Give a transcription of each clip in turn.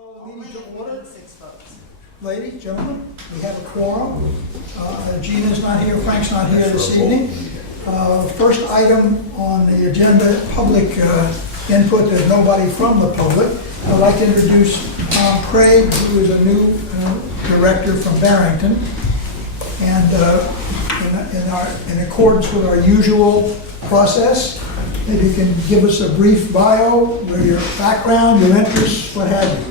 Call the meeting to order. 6 votes. Ladies, gentlemen, we have a quorum. Gina's not here, Frank's not here this evening. First item on the agenda, public input. There's nobody from the public. I'd like to introduce Tom Craig, who is a new director from Barrington. And in accordance with our usual process, maybe you can give us a brief bio, your background, your interests, what have you.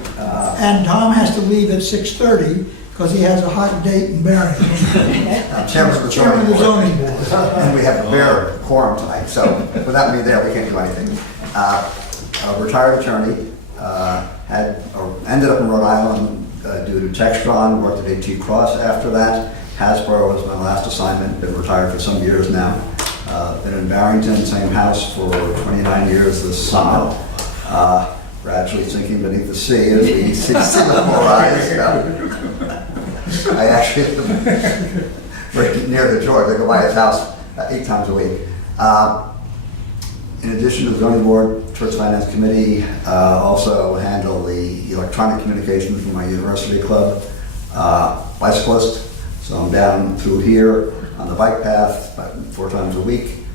And Tom has to leave at 6:30 because he has a hot date in Barrington. I'm chairman of the zoning board. And we have a bare quorum tonight, so without me there, we can't do anything. A retired attorney, ended up in Rhode Island due to Textron, worked at AT Cross after that. Hasbro was my last assignment, been retired for some years now. Been in Barrington, same house for 29 years this summer. Gradually sinking beneath the sea as we see sea level rise. I actually live right near the George. I go by his house 8 times a week. In addition to the zoning board, Towards Finance Committee, also handle the electronic communications from my university club. Bicyclist, so I'm down through here on the bike path about 4 times a week.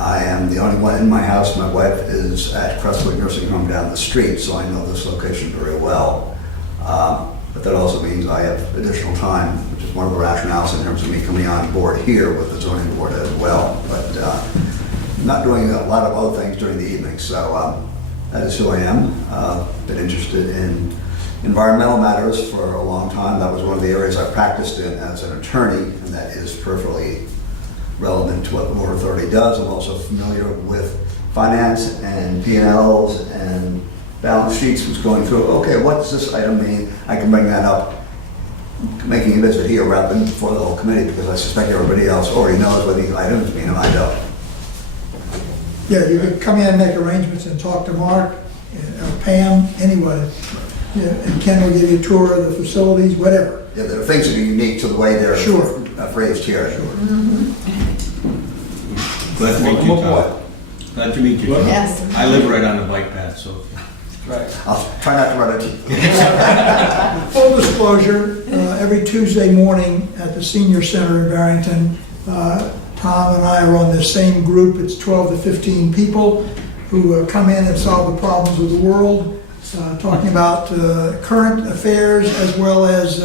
I am the only one in my house. My wife is at Crestwood Nursing Home down the street, so I know this location very well. But that also means I have additional time, which is one of the rationales in terms of me coming on board here with the zoning board as well. But not doing a lot of other things during the evening, so that is who I am. Been interested in environmental matters for a long time. That was one of the areas I practiced in as an attorney, and that is peripherally relevant to what the Water Authority does. I'm also familiar with finance and P&Ls and balance sheets, who's going through, okay, what does this item mean? I can bring that up, making a visit here rather than before the whole committee, because I suspect everybody else already knows what these items mean, and I don't. Yeah, you could come in and make arrangements and talk to Mark, Pam, anyone. Yeah, and Ken will give you a tour of the facilities, whatever. Yeah, there are things that are unique to the way they're Sure. phrased here. Sure. Glad to meet you, Tom. Glad to meet you. Yes. I live right on the bike path, so. Right. I'll try not to run into you. Full disclosure, every Tuesday morning at the Senior Center in Barrington, Tom and I are on this same group. It's 12 to 15 people who come in and solve the problems of the world, talking about current affairs as well as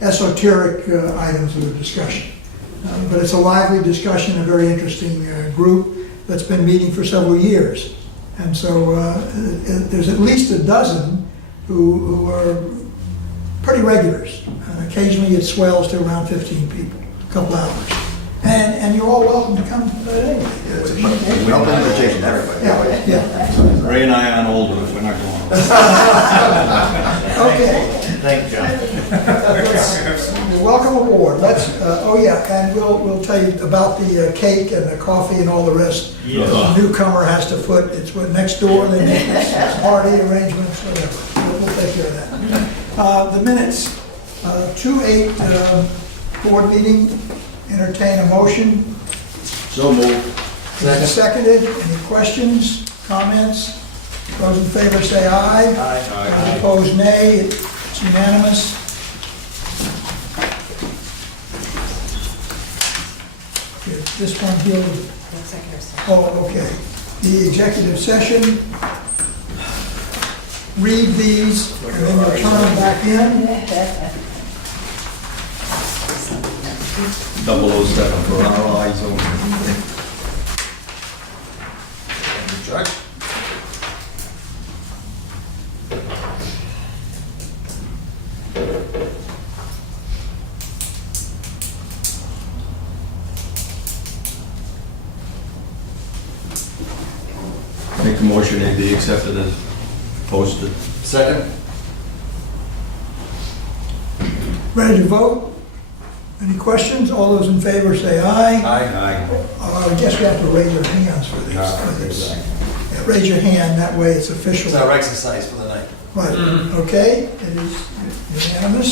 esoteric items of the discussion. But it's a lively discussion, a very interesting group that's been meeting for several years. And so there's at least a dozen who are pretty regulars. Occasionally it swells to around 15 people, a couple hours. And you're all welcome to come anyway. Yeah, it's an open invitation to everybody. Yeah, yeah. Ray and I on Old Ones, we're not going. Okay. Thank you, John. Welcome aboard. Let's. And we'll tell you about the cake and the coffee and all the rest. Yeah. The newcomer has to put. It's what next door. They make party arrangements, whatever. We'll take care of that. The minutes. 2/8 board meeting. Entertain a motion. So moved. Seconded. Any questions? Comments? Those in favor say aye. Aye. Opposed, nay. It's unanimous. Okay, this one here. Executive session. Oh, okay. The executive session. Read these, and then we'll turn them back in. 007 for our eyes only. Make a motion to be accepted as posted. Second? Ready to vote? Any questions? All those in favor say aye. Aye. I guess we have to raise our hands for these. Yeah, raise your hand, that way it's official. It's our exercise for the night. Right, okay, it is unanimous.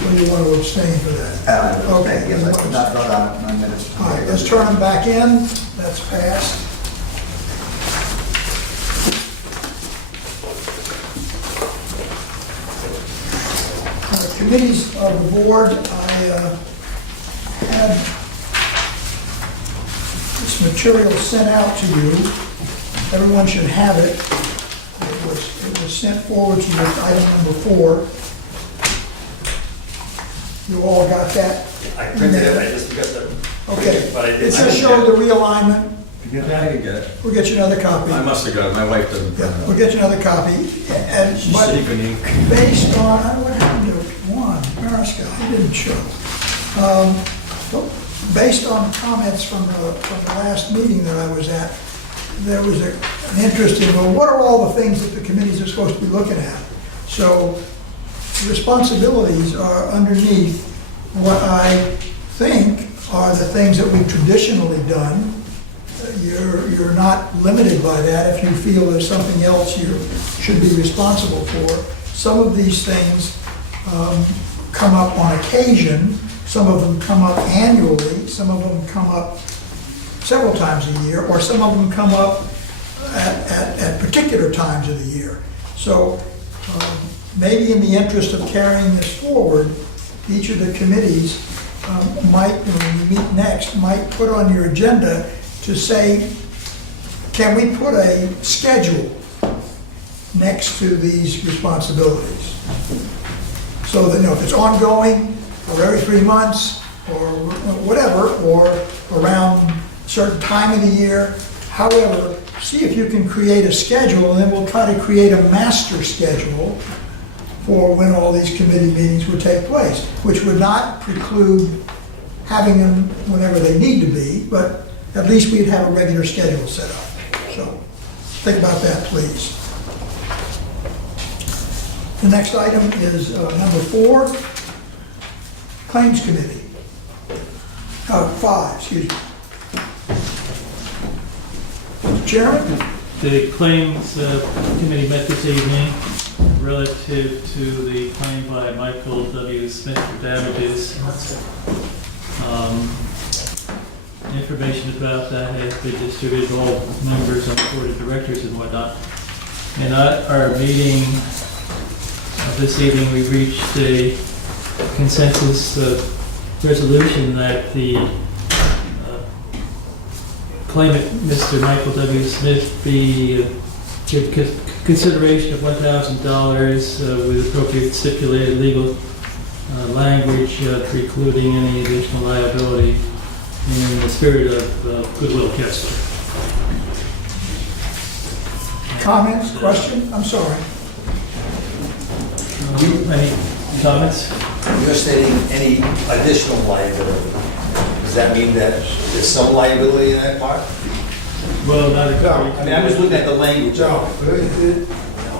Or do you want to abstain for that? Okay. Yes, I could not vote on it 9 minutes. All right, let's turn them back in. That's passed. committees of the board, I had this material sent out to you. Everyone should have it. It was sent forward to you as item number 4. You all got that? I printed it, I just forgot to. Okay. But I did. It just showed the realignment. You get that? I can get it. We'll get you another copy. I must have got it, my wife doesn't print Yeah, it we'll out. get you another copy. And, She's but sleeping ink. based on, what happened to one, Mariska, he didn't show. Based on comments from the last meeting that I was at, there was an interest in, well, what are all the things that the committees are supposed to be looking at? So responsibilities are underneath what I think are the things that we've traditionally done. You're not limited by that if you feel there's something else you should be responsible for. Some of these things come up on occasion, some of them come up annually, some of them come up several times a year, or some of them come up at particular times of the year. So maybe in the interest of carrying this forward, each of the committees might, when we meet next, might put on your agenda to say, can we put a schedule next to these responsibilities? So that, if it's ongoing, or every 3 months, or whatever, or around a certain time of the year, however, see if you can create a schedule, and then we'll try to create a master schedule for when all these committee meetings would take place, which would not preclude having them whenever they need to be, but at least we'd have a regular schedule set up. So think about that, please. The next item is number 4, Claims Committee. 5, excuse me. Mr. Chairman? The Claims Committee met this evening relative to the claim by Michael W. Smith for damages. Information about that has been distributed to all members on the board of directors and whatnot. And at our meeting this evening, we reached a consensus resolution that the claimant, Mr. Michael W. Smith, be given consideration of $1,000 with appropriate stipulated legal language precluding any additional liability in the spirit of goodwill gesture. Comments, question? I'm sorry. Any comments? You're stating any additional liability. Does that mean that there's some liability in that part? Well, not I mean, I'm just looking at the language. No, but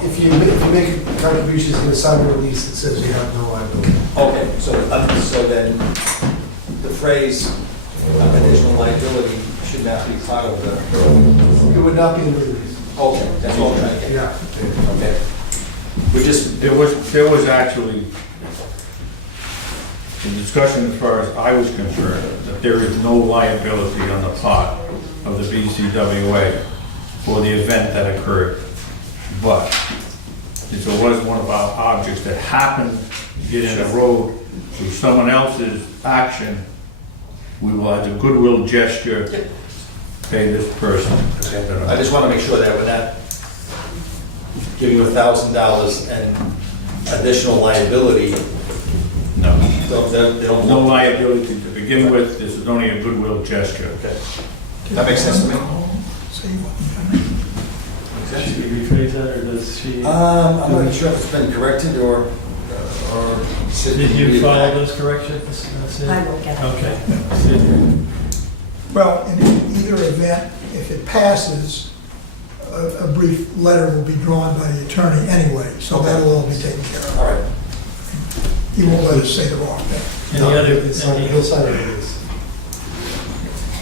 if you make contributions in the sum release, it says you have no liability. Okay, so then the phrase additional liability should not be part of the, It would not be in the release. okay, that's all I'm trying to get. Yeah. Okay. We just, There was actually a discussion as far as I was concerned, that there is no liability on the part of the BCWA for the event that occurred. But if it was one of our objects that happened to get in the road through someone else's action, we will, as a goodwill gesture, pay this person. I just want to make sure that we're not giving you $1,000 and additional liability. No. They don't. No liability to begin with, this is only a goodwill gesture. Okay. That makes sense to me. Say you want me Should we rephrase that, or does she? I'm not sure if it's been corrected or. Did you follow those corrections? I will get it. Okay. Sid? Well, in either event, if it passes, a brief letter will be drawn by the attorney anyway, so that'll all be taken care of. All right. He won't let us say the wrong thing. Any other, He'll sign the release.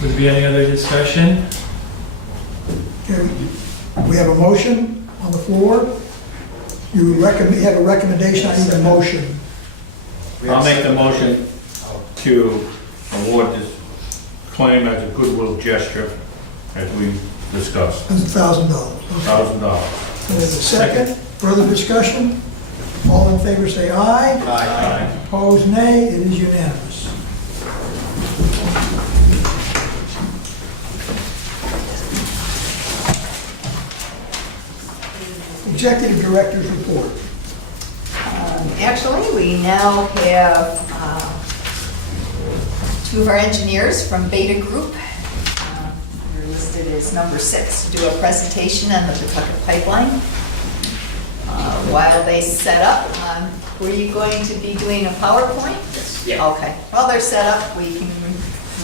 would there be any other discussion? Okay, we have a motion on the floor. You have a recommendation, I need a motion. I'll make the motion to award this claim as a goodwill gesture, as we discussed, That's $1,000. $1,000. There's a second, further discussion? All in favor say aye. Aye. Opposed, nay. It is unanimous. Executive Director's Report. Actually, we now have two of our engineers from Beta Group. They're listed as number 6 to do a presentation on the Pawtucket Pipeline. While they set up, were you going to be doing a PowerPoint? Yes. Yeah. Okay. While they're set up, we can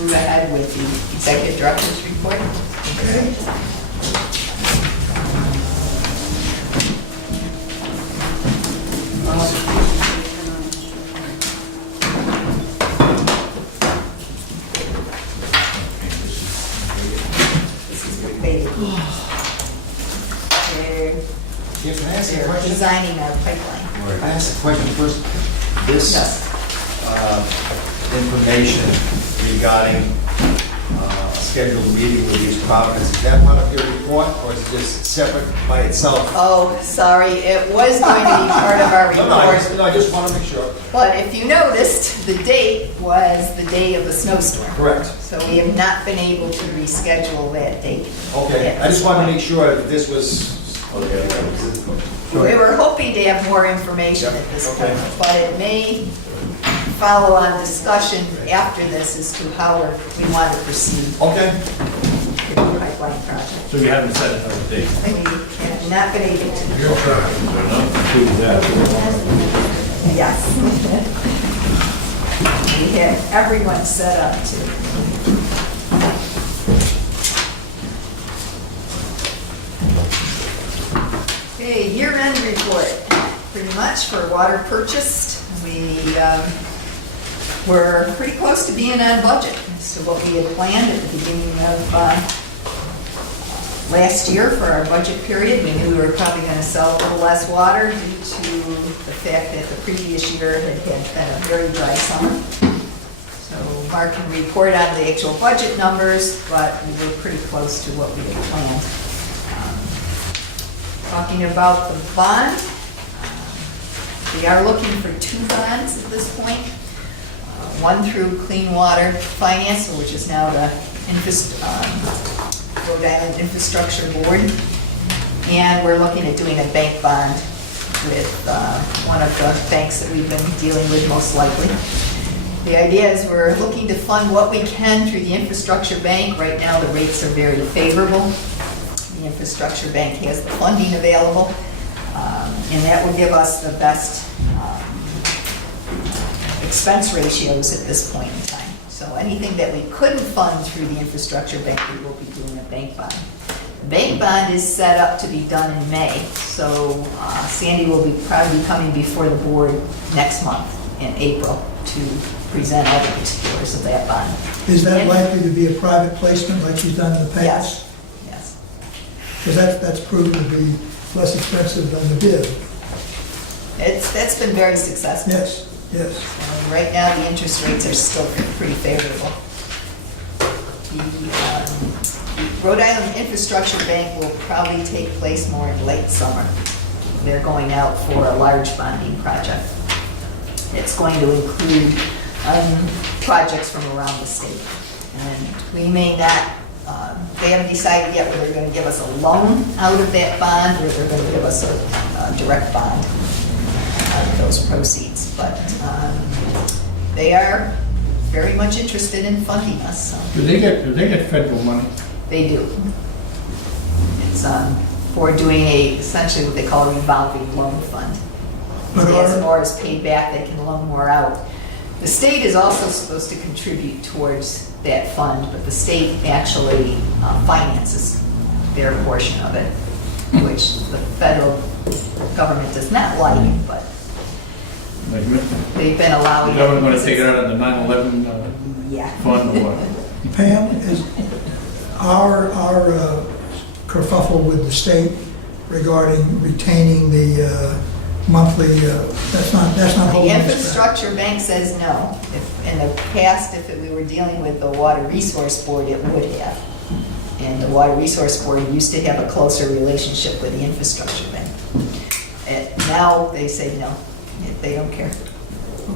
move ahead with the Executive Director's Report. Okay. This is the Beta Group. Can I ask a They're question? designing our pipeline. I asked a question first. This Yes. information regarding a scheduled meeting with these provinces, is that part of your report, or is it just separate by itself? Oh, sorry, it was going to be part of our No, report, I just want to make sure. but if you noticed, the date was the day of the snowstorm. Correct. So we have not been able to reschedule that date. Okay, I just wanted to make sure that this was, We were hoping to have more information at this Okay. point, but it may follow on discussion after this as to how we want to proceed okay. with the pipeline project. So you haven't set another date? We have not been able to. Do that. Yes. We have everyone set up to. Okay, year-end report, pretty much for water purchased. We were pretty close to being on budget as to what we had planned at the beginning of last year for our budget period. We knew we were probably going to sell a little less water due to the fact that the previous year had been a very dry summer. So Mark can report on the actual budget numbers, but we were pretty close to what we had planned. Talking about the bond, we are looking for 2 bonds at this point. One through Clean Water Finance, which is now the Rhode Island Infrastructure Board. And we're looking at doing a bank bond with one of the banks that we've been dealing with most likely. The idea is we're looking to fund what we can through the Infrastructure Bank. Right now, the rates are very favorable. The Infrastructure Bank has the funding available, and that will give us the best expense ratios at this point in time. So anything that we couldn't fund through the Infrastructure Bank, we will be doing a bank bond. The bank bond is set up to be done in May, so Sandy will be probably coming before the board next month in April to present all the particulars of that bond. Is that likely to be a private placement like she's done in the past? Yes, yes. Because that's proven to be less expensive than the bid. That's been very successful. Yes, yes. Right now, the interest rates are still pretty favorable. The Rhode Island Infrastructure Bank will probably take place more in late summer. They're going out for a large bonding project. It's going to include projects from around the state. And we may not, they haven't decided yet whether they're going to give us a loan out of that bond or they're going to give us a direct bond out of those proceeds. But they are very much interested in funding us, so Do they get federal money? they do. It's for doing essentially what they call a revolving loan fund. But As more is paid back, they can loan more out. The state is also supposed to contribute towards that fund, but the state actually finances their portion of it, which the federal government does not like, but they've been allowing The it. government going to take it out of the 9/11 Yeah. fund or what? Pam, is our kerfuffle with the state regarding retaining the monthly, that's not The holding us back. infrastructure bank says no. In the past, if we were dealing with the Water Resource Board, it would have. And the Water Resource Board used to have a closer relationship with the infrastructure bank. Now they say no, they don't care.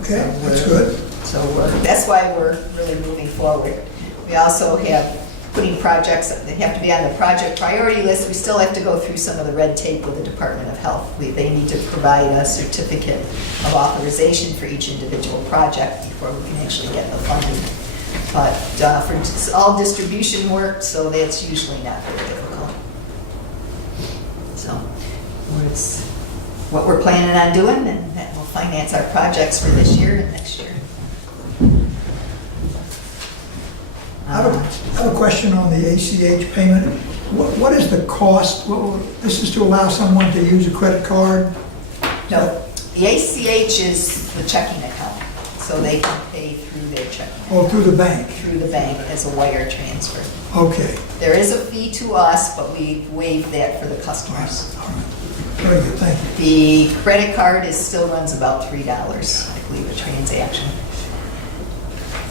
Okay, that's good. So that's why we're really moving forward. We also have putting projects, they have to be on the project priority list. We still have to go through some of the red tape with the Department of Health. They need to provide a certificate of authorization for each individual project before we can actually get the funding. But for all distribution work, so that's usually not very difficult. So it's what we're planning on doing, and that will finance our projects for this year and next year. I have a question on the ACH payment. What is the cost? This is to allow someone to use a credit card? No, the ACH is the checking account, so they can pay through their checking Oh, account, through the bank? through the bank as a wire transfer. Okay. There is a fee to us, but we waive that for the customers. All right. Very good, thank you. The credit card still runs about $3, I believe, a transaction.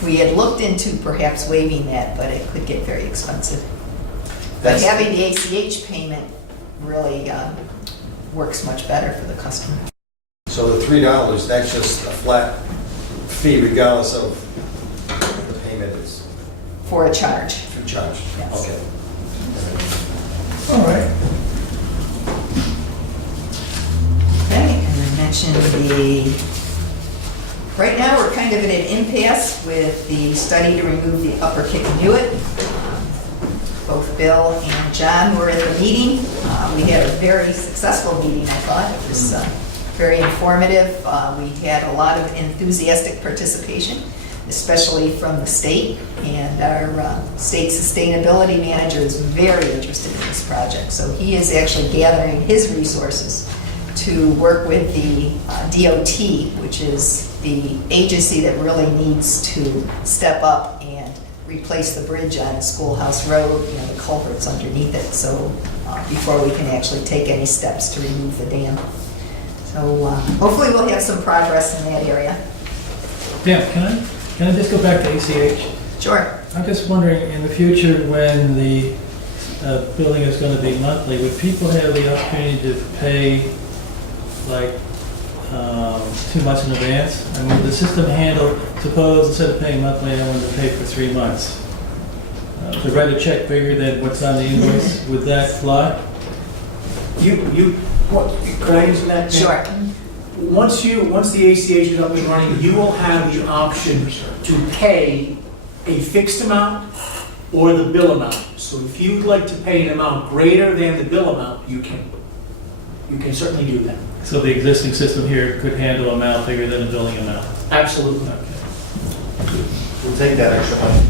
We had looked into perhaps waiving that, but it could get very expensive. But That's- having the ACH payment really works much better for the customer. So the $3, that's just a flat fee regardless of the payment is For a charge. charged? Yes. Okay. All right. Okay, and I mentioned right now, we're kind of in an impasse with the study to remove the upper kick and hewitt. Both Bill and John were at the meeting. We had a very successful meeting, I thought. It was very informative. We had a lot of enthusiastic participation, especially from the state. And our state sustainability manager is very interested in this project. So he is actually gathering his resources to work with the DOT, which is the agency that really needs to step up and replace the bridge on Schoolhouse Road, the culverts underneath it, so before we can actually take any steps to remove the dam. So hopefully we'll have some progress in that area. Dan, can I just go back to ACH? Sure. I'm just wondering, in the future, when the billing is going to be monthly, would people have the opportunity to pay like 2 months in advance? I mean, the system handle, suppose instead of paying monthly, I wanted to pay for 3 months. To write a check bigger than what's on the invoice, would that fly? Could I answer that? Sure. Once the ACH is up and running, you will have the option to pay a fixed amount or the bill amount. So if you'd like to pay an amount greater than the bill amount, you can. You can certainly do that. So the existing system here could handle an amount bigger than a billing amount? Absolutely. Okay. We'll take that extra money.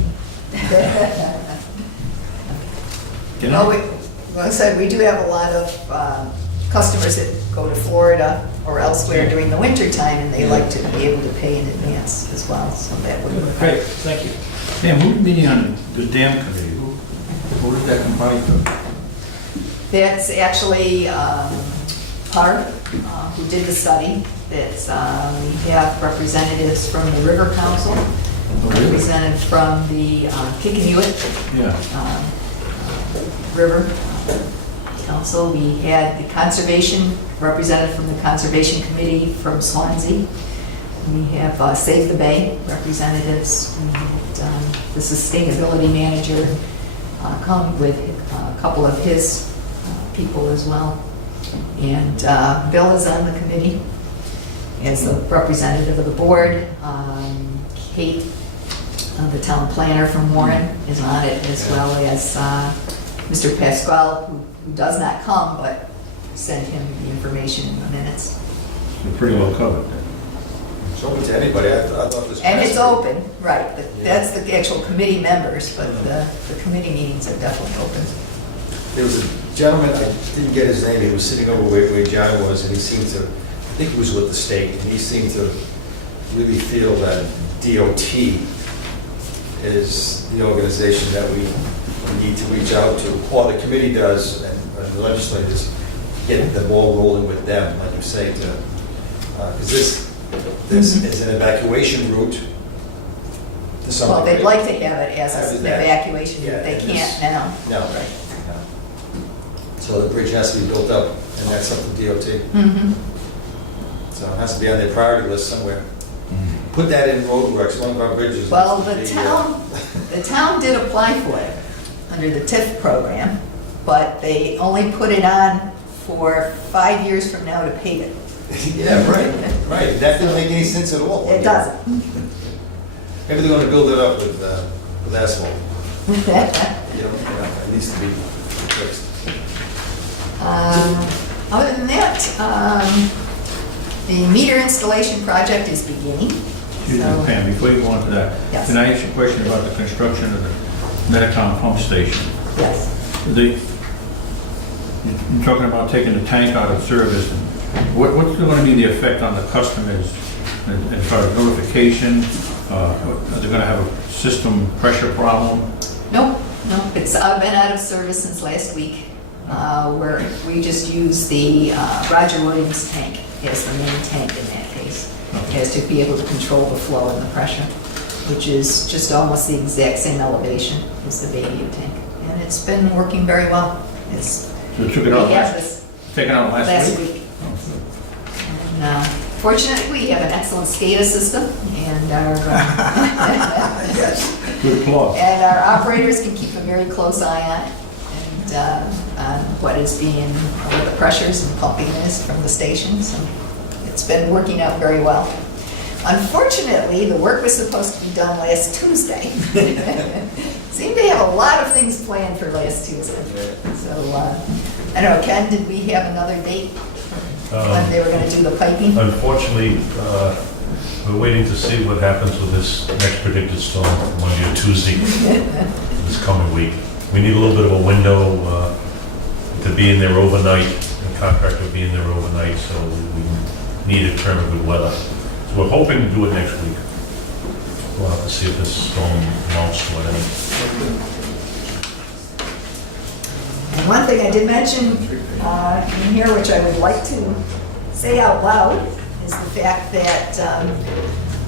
Like I said, we do have a lot of customers that go to Florida or elsewhere during the winter time, and they like to be able to pay in advance as well, so that would work. Great, thank you. Dan, who's meeting on the dam committee? Who does that comprise of? That's actually Park, who did the study. That's, we have representatives from the River Council, representative from the Kickanuit Yeah. River Council. We had the conservation, representative from the Conservation Committee from Swansea. We have Save the Bay representatives. We had the sustainability manager come with a couple of his people as well. And Bill is on the committee as the representative of the board. Kate, the town planner from Warren, is on it, as well as Mr. Pasquale, who does not come, but send him the information in the minutes. We're pretty well covered then. It's open to anybody. I thought this. And it's passed. open, right, but that's the actual committee members, but the committee meetings are definitely open. There was a gentleman, I didn't get his name, he was sitting over where John was, and he seemed to, I think he was with the state, and he seemed to really feel that DOT is the organization that we need to reach out to, or the committee does, and the legislators, get the ball rolling with them, like you say, to, is this is an evacuation route to some Well, they'd degree. like to have it as Have an that. evacuation, Yeah, but they and can't now. No. Right. So the bridge has to be built up, and that's up to DOT. Mhm. So it has to be on their priority list somewhere. Put that in roadworks, one of our bridges. Well, needs to be, the town did apply for it under the TIF program, but they only put it on for 5 years from now to pave it. Yeah, right. That doesn't make any sense at all. It doesn't. Maybe they're gonna build it up with asphalt. It needs to be fixed. Other than that, the meter installation project is beginning. Excuse me, So- Pam, before you go on to that, Yes. can I ask you a question about the construction of the Metacom pump station? Yes. You're talking about taking the tank out of service. What's going to be the effect on the customers as far as notification? Are they going to have a system pressure problem? Nope, it's been out of service since last week, where we just use the Roger Williams tank as the main tank in that case, as to be able to control the flow and the pressure, which is just almost the exact same elevation as the Bayview tank. And it's been working very well. So it took it out We have this taken out last last week? week. And fortunately, we have an excellent SCADA system, and our Yes. Good clause. and our operators can keep a very close eye on it, and on what is being, what the pressures and pumping is from the station. So it's been working out very well. Unfortunately, the work was supposed to be done last Tuesday. Seemed to have a lot of things planned for last Tuesday. So, I don't know, Ken, did we have another date when they were gonna do the piping? Unfortunately, we're waiting to see what happens with this next predicted storm, Monday or Tuesday, this coming week. We need a little bit of a window to be in there overnight, the contractor will be in there overnight, so we need a term of good weather. So we're hoping to do it next week. We'll have to see if this storm amounts to anything. And one thing I did mention in here, which I would like to say out loud, is the fact that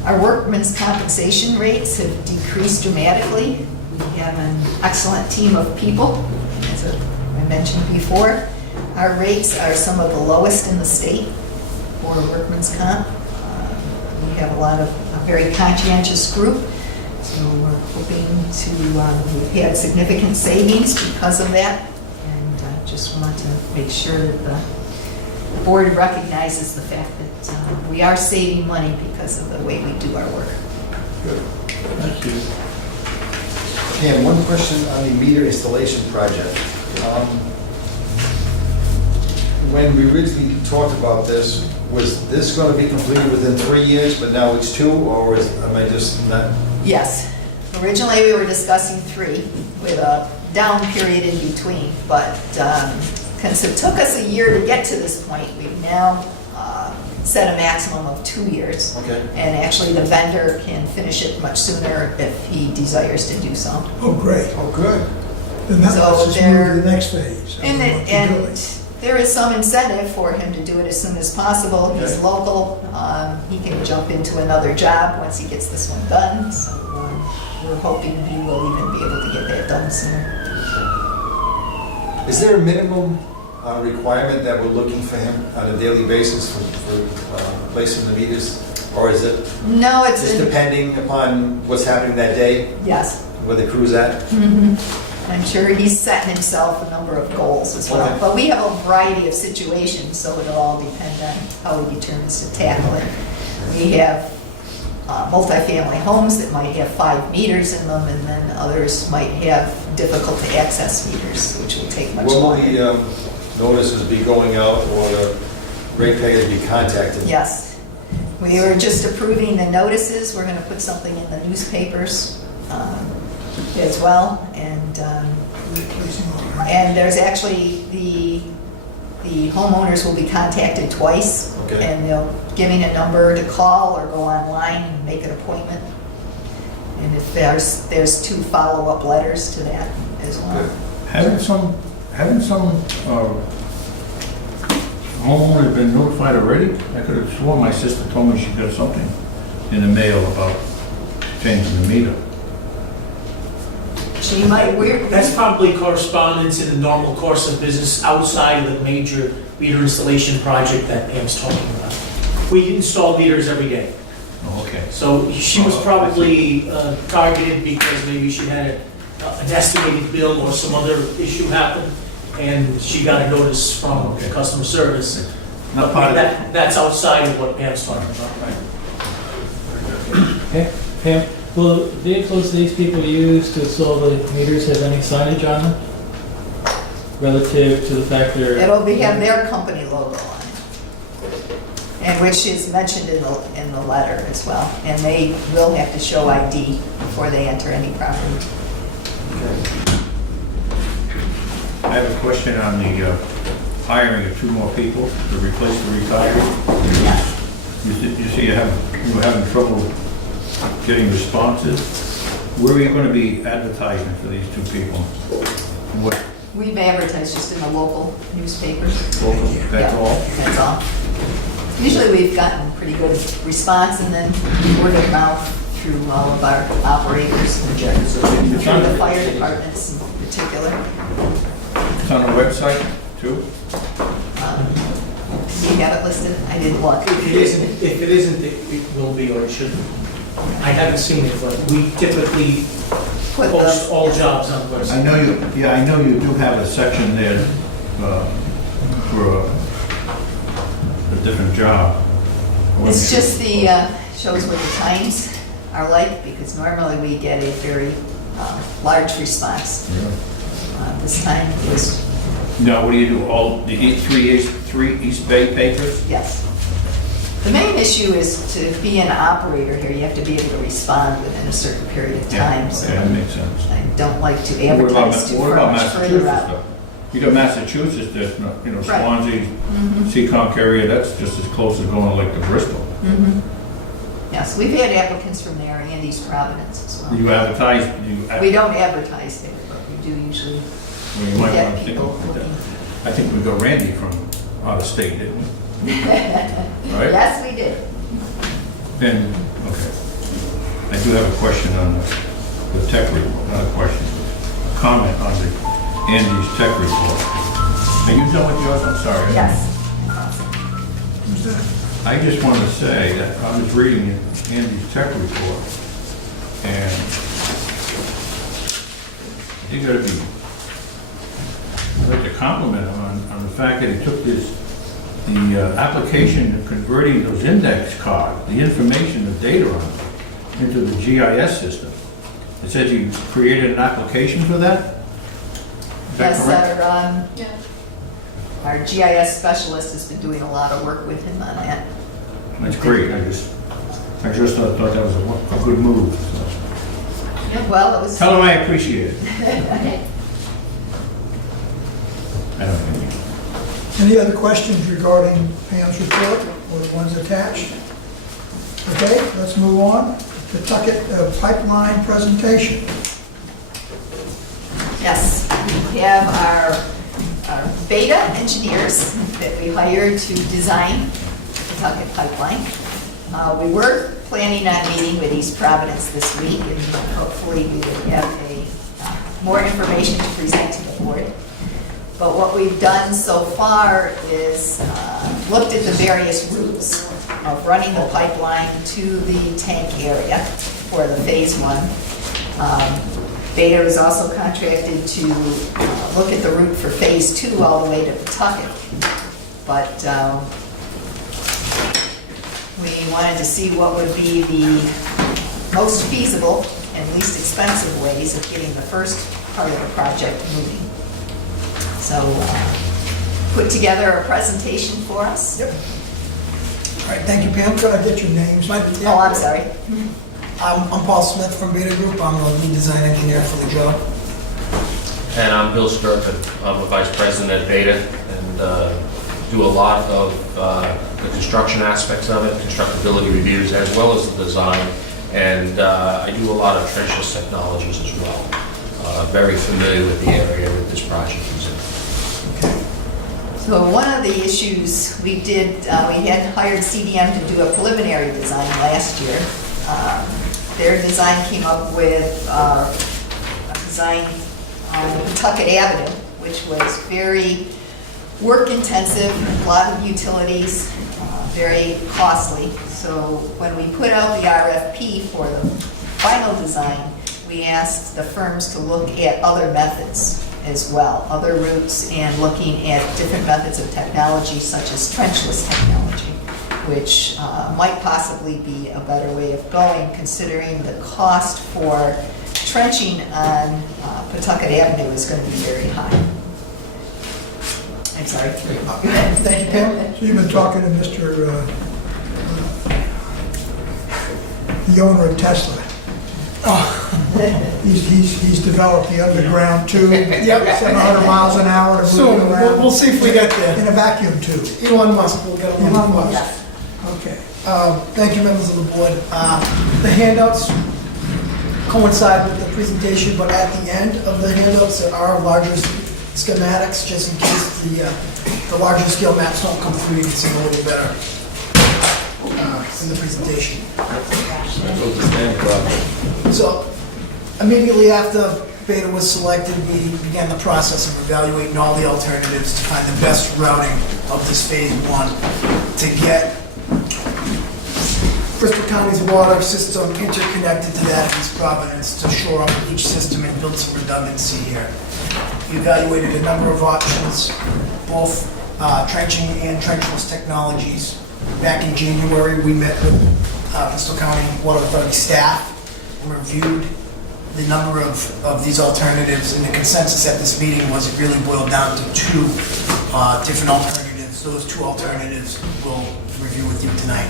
our workmen's compensation rates have decreased dramatically. We have an excellent team of people, as I mentioned before. Our rates are some of the lowest in the state for workmen's comp. We have a very conscientious group, so we're hoping to, we've had significant savings because of that, and just want to make sure that the board recognizes the fact that we are saving money because of the way we do our work. Thank you. Pam, one question on the meter installation project. When we originally talked about this, was this going to be completed within 3 years, but now it's 2, or am I just not? Yes, originally we were discussing 3 with a down period in between, but since it took us a year to get to this point, we've now set a maximum of 2 years. Okay. And actually, the vendor can finish it much sooner if he desires to do so. Oh, great. Oh, good. Then that So lets us move there- to the next phase. of And, what it- you're doing. and there is some incentive for him to do it as soon as possible. He's Okay. local. He can jump into another job once he gets this one done. So we're hoping he will even be able to get that done sooner. Is there a minimum requirement that we're looking for him on a daily basis for placing the meters? Or is it No, it's, just depending upon what's happening that day, yes. where the crew's at? I'm sure he's setting himself a number of goals as well. Okay. But we have a variety of situations, so it'll all depend on how he determines to tackle it. We have multifamily homes that might have 5 meters in them, and then others might have difficult to access meters, which will take much When will longer. the notices be going out, or the ratepayers be contacted? Yes. We were just approving the notices. We're going to put something in the newspapers as well. And there's actually, the homeowners will be contacted twice. Okay. And they'll giving a number to call or go online and make an appointment. And if there's 2 follow-up letters to that as well. Good. Haven't some homeowners been notified already? I could have sworn my sister told me she got something in the mail about changing the meter. She might, That's probably correspondence in the normal course of business outside of the major meter installation project that Pam's talking about. We install meters every day. Oh, okay. So she was probably targeted because maybe she had an estimated bill or some other issue happened, and she got a notice from Okay. customer service. Not part of it. That's outside of what Pam's talking about, right? Okay, Pam, will vehicles these people use to install the meters have any signage on them? Relative to the fact they're... It'll have their company logo on it, and which is mentioned in the letter as well. And they will have to show ID before they enter any property. I have a question on the hiring of 2 more people to replace the retiree. Yes. You see you were having trouble getting responses. Where are you going to be advertising for these 2 people? What, We've advertised just in the local newspapers. local, that's Yeah, all? That's all. Usually we've gotten pretty good response, and then word of mouth through all of our operators, and through the fire departments in particular. It's on the website too? You have it listed? I didn't look. If it isn't, it will be or it should be. I haven't seen it, but we typically Put post the- all jobs on the website. I know you do have a section there for a different job. It's just shows what the times are like, because normally we get a very large response. This time it was, Now, what do you do, all, the 3 East Bay papers? yes. The main issue is to be an operator here, you have to be able to respond within a certain period of time. Okay, So that makes sense. I don't like to What about advertise too what far about much Massachusetts further out. though? You got Massachusetts, that's not, you know, Right. Swansea, Seekonk area, that's just as close as going like to Bristol. Yes, we've had applicants from there, and East Providence as well. You advertise, We don't advertise there, but we do usually well, you might want get to think people about that. looking. I think we got Randy from out of state, didn't we? Right? Yes, we did. And, okay. I do have a question on the tech report, not a question, a comment on the Andy's tech report. Are you done with yours? I'm sorry. Yes. I just want to say that I was reading Andy's tech report, and you gotta be, I'd like to compliment him on the fact that he took the application of converting those index cards, the information, the data on them, into the GIS system. It says you created an application for that? Is that Yes, correct? our GIS specialist has been doing a lot of work with him on that. That's great, I just thought that was a good move. So. Well, it was. Tell him I appreciate it. I don't think. Any other questions regarding Pam's report or the ones attached? Okay, let's move on to Tuckett pipeline presentation. Yes, we have our beta engineers that we hired to design the Tuckett pipeline. We were planning on meeting with East Providence this week, and hopefully we will have more information to present to the board. But what we've done so far is looked at the various routes of running the pipeline to the tank area for the phase 1. Beta is also contracted to look at the route for phase 2 all the way to Pawtucket. But we wanted to see what would be the most feasible and least expensive ways of getting the first part of the project moving. So put together a presentation for us. Yep. All right, thank you, Pam. Could I get your names? Oh, I'm sorry. I'm Paul Smith from Beta Group. I'm the lead design engineer for the job. And I'm Bill Sturpin. I'm a vice president at Beta and do a lot of the construction aspects of it, constructability reviews, as well as the design. And I do a lot of trenchless technologies as well. Very familiar with the area that this project is in. So one of the issues we did, we had hired CDM to do a preliminary design last year. Their design came up with a design on Pawtucket Avenue, which was very work intensive, a lot of utilities, very costly. So when we put out the RFP for the final design, we asked the firms to look at other methods as well, other routes, and looking at different methods of technology such as trenchless technology, which might possibly be a better way of going considering the cost for trenching on Pawtucket Avenue is going to be very high. I'm sorry. Thank you, Pam. So you've been talking to Mr., the owner of Tesla. He's developed the underground tube, 700 miles an hour to move Soon, it around. we'll see if we get In there. a vacuum tube. Elon Musk, we'll get him on Elon the bus. Musk. Okay. Thank you, members of the board. The handouts coincide with the presentation, but at the end of the handouts, there are larger schematics, just in case the larger scale maps don't come through, you can see them a little better in the presentation. So immediately after Beta was selected, we began the process of evaluating all the alternatives to find the best routing of this phase one to get Bristol County's water system interconnected to that of East Providence to shore up each system and build some redundancy here. We evaluated a number of options, both trenching and trenchless technologies. Back in January, we met with Bristol County Water Authority staff and reviewed the number of these alternatives, and the consensus at this meeting was it really boiled down to two different alternatives. Those two alternatives we'll review with you tonight.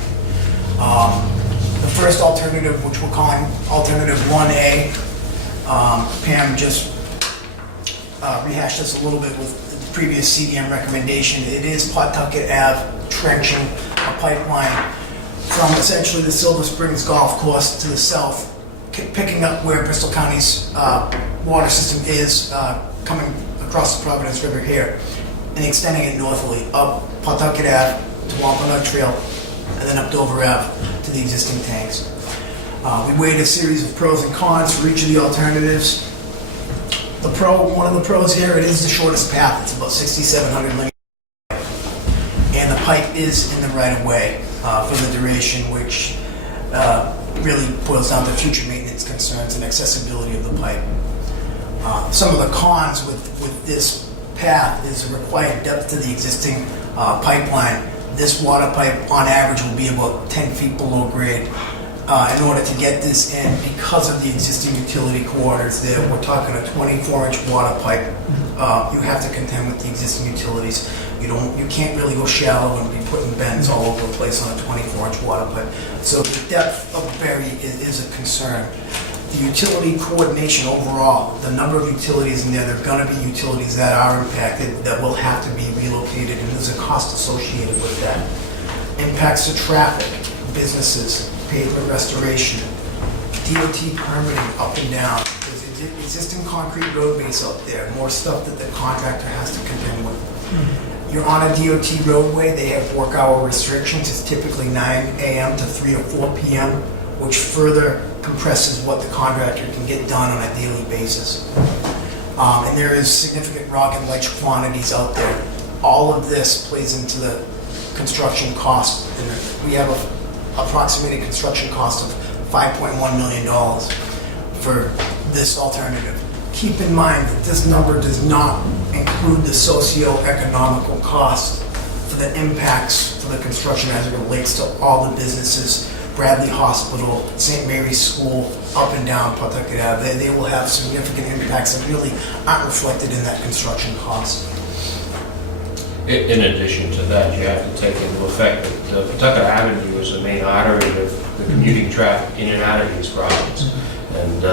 The first alternative, which we're calling Alternative 1A, Pam just rehashed this a little bit with the previous CDM recommendation. It is Pawtucket Ave trenching a pipeline from essentially the Silver Springs Golf Course to the south, picking up where Bristol County's water system is, coming across the Providence River here, and extending it northerly up Pawtucket Ave to Wampanoag Trail, and then up Dover Ave to the existing tanks. We weighed a series of pros and cons for each of the alternatives. One of the pros here, it is the shortest path. It's about 6,700 linear, and the pipe is in the right of way for the duration, which really boils down to future maintenance concerns and accessibility of the pipe. Some of the cons with this path is the required depth to the existing pipeline. This water pipe on average will be about 10 feet below grade. In order to get this in, because of the existing utility quarters there, we're talking a 24-inch water pipe. You have to contend with the existing utilities. You can't really go shallow and be putting bends all over the place on a 24-inch water pipe. So the depth of the bury is a concern. The utility coordination overall, the number of utilities in there are going to be utilities that are impacted that will have to be relocated, and there's a cost associated with that. Impacts to traffic, businesses, pavement restoration, DOT permitting up and down. There's existing concrete road base out there, more stuff that the contractor has to contend with. You're on a DOT roadway, they have work hour restrictions. It's typically 9 a.m. to 3 or 4 p.m., which further compresses what the contractor can get done on a daily basis. And there is significant rock and ledge quantities out there. All of this plays into the construction cost. And we have an approximated construction cost of $5.1 million for this alternative. Keep in mind that this number does not include the socio-economical cost for the impacts for the construction as it relates to all the businesses, Bradley Hospital, St. Mary's School, up and down Pawtucket Ave. They will have significant impacts that really aren't reflected in that construction cost. In addition to that, you have to take into effect that Pawtucket Avenue is the main artery of the commuting traffic in and out of these projects. And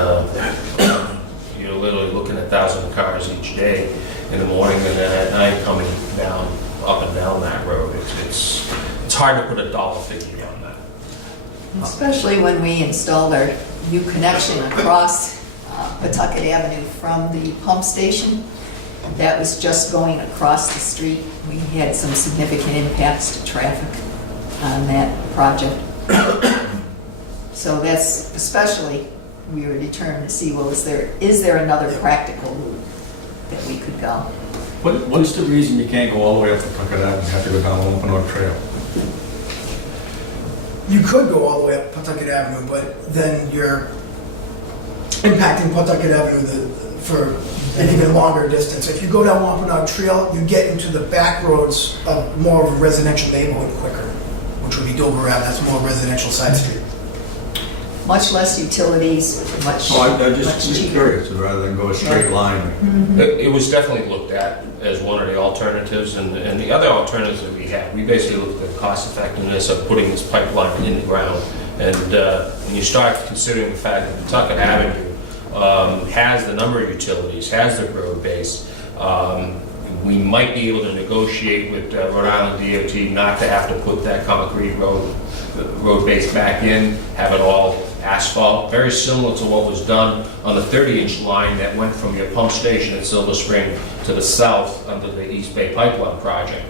you're literally looking at thousands of cars each day in the morning and then at night coming down, up and down that road. It's hard to put a dollar figure on that. Especially when we installed our new connection across Pawtucket Avenue from the pump station. That was just going across the street. We had some significant impacts to traffic on that project. So that's especially, we were determined to see, well, is there another practical route that we could go? What's the reason you can't go all the way up to Tucket Ave and have to go down Wampanoag Trail? You could go all the way up Pawtucket Avenue, but then you're impacting Pawtucket Avenue for an even longer distance. If you go down Wampanoag Trail, you get into the back roads of more of a residential neighborhood quicker, which would be Dover Ave, that's more residential side street. Much less utilities, much I'm much just cheaper. curious, rather than go a straight line. It was definitely looked at as one of the alternatives, and the other alternatives that we had, we basically looked at the cost effectiveness of putting this pipeline in the ground. And when you start considering the fact that Pawtucket Avenue has the number of utilities, has the road base, we might be able to negotiate with Rhode Island DOT not to have to put that concrete road base back in, have it all asphalt, very similar to what was done on the 30-inch line that went from your pump station at Silver Spring to the south under the East Bay Pipeline project.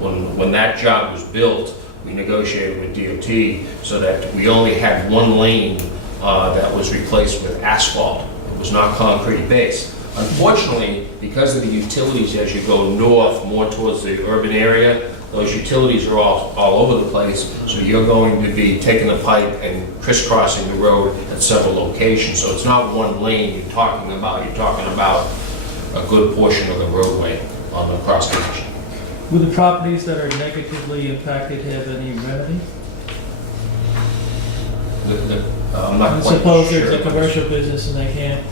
When that job was built, we negotiated with DOT so that we only had one lane that was replaced with asphalt. It was not concrete base. Unfortunately, because of the utilities as you go north, more towards the urban area, those utilities are all over the place, so you're going to be taking the pipe and crisscrossing the road at several locations. So it's not one lane you're talking about a good portion of the roadway on the cross section. Will the properties that are negatively impacted have any remedy? I'm not quite Suppose sure. there's a commercial business and they can't,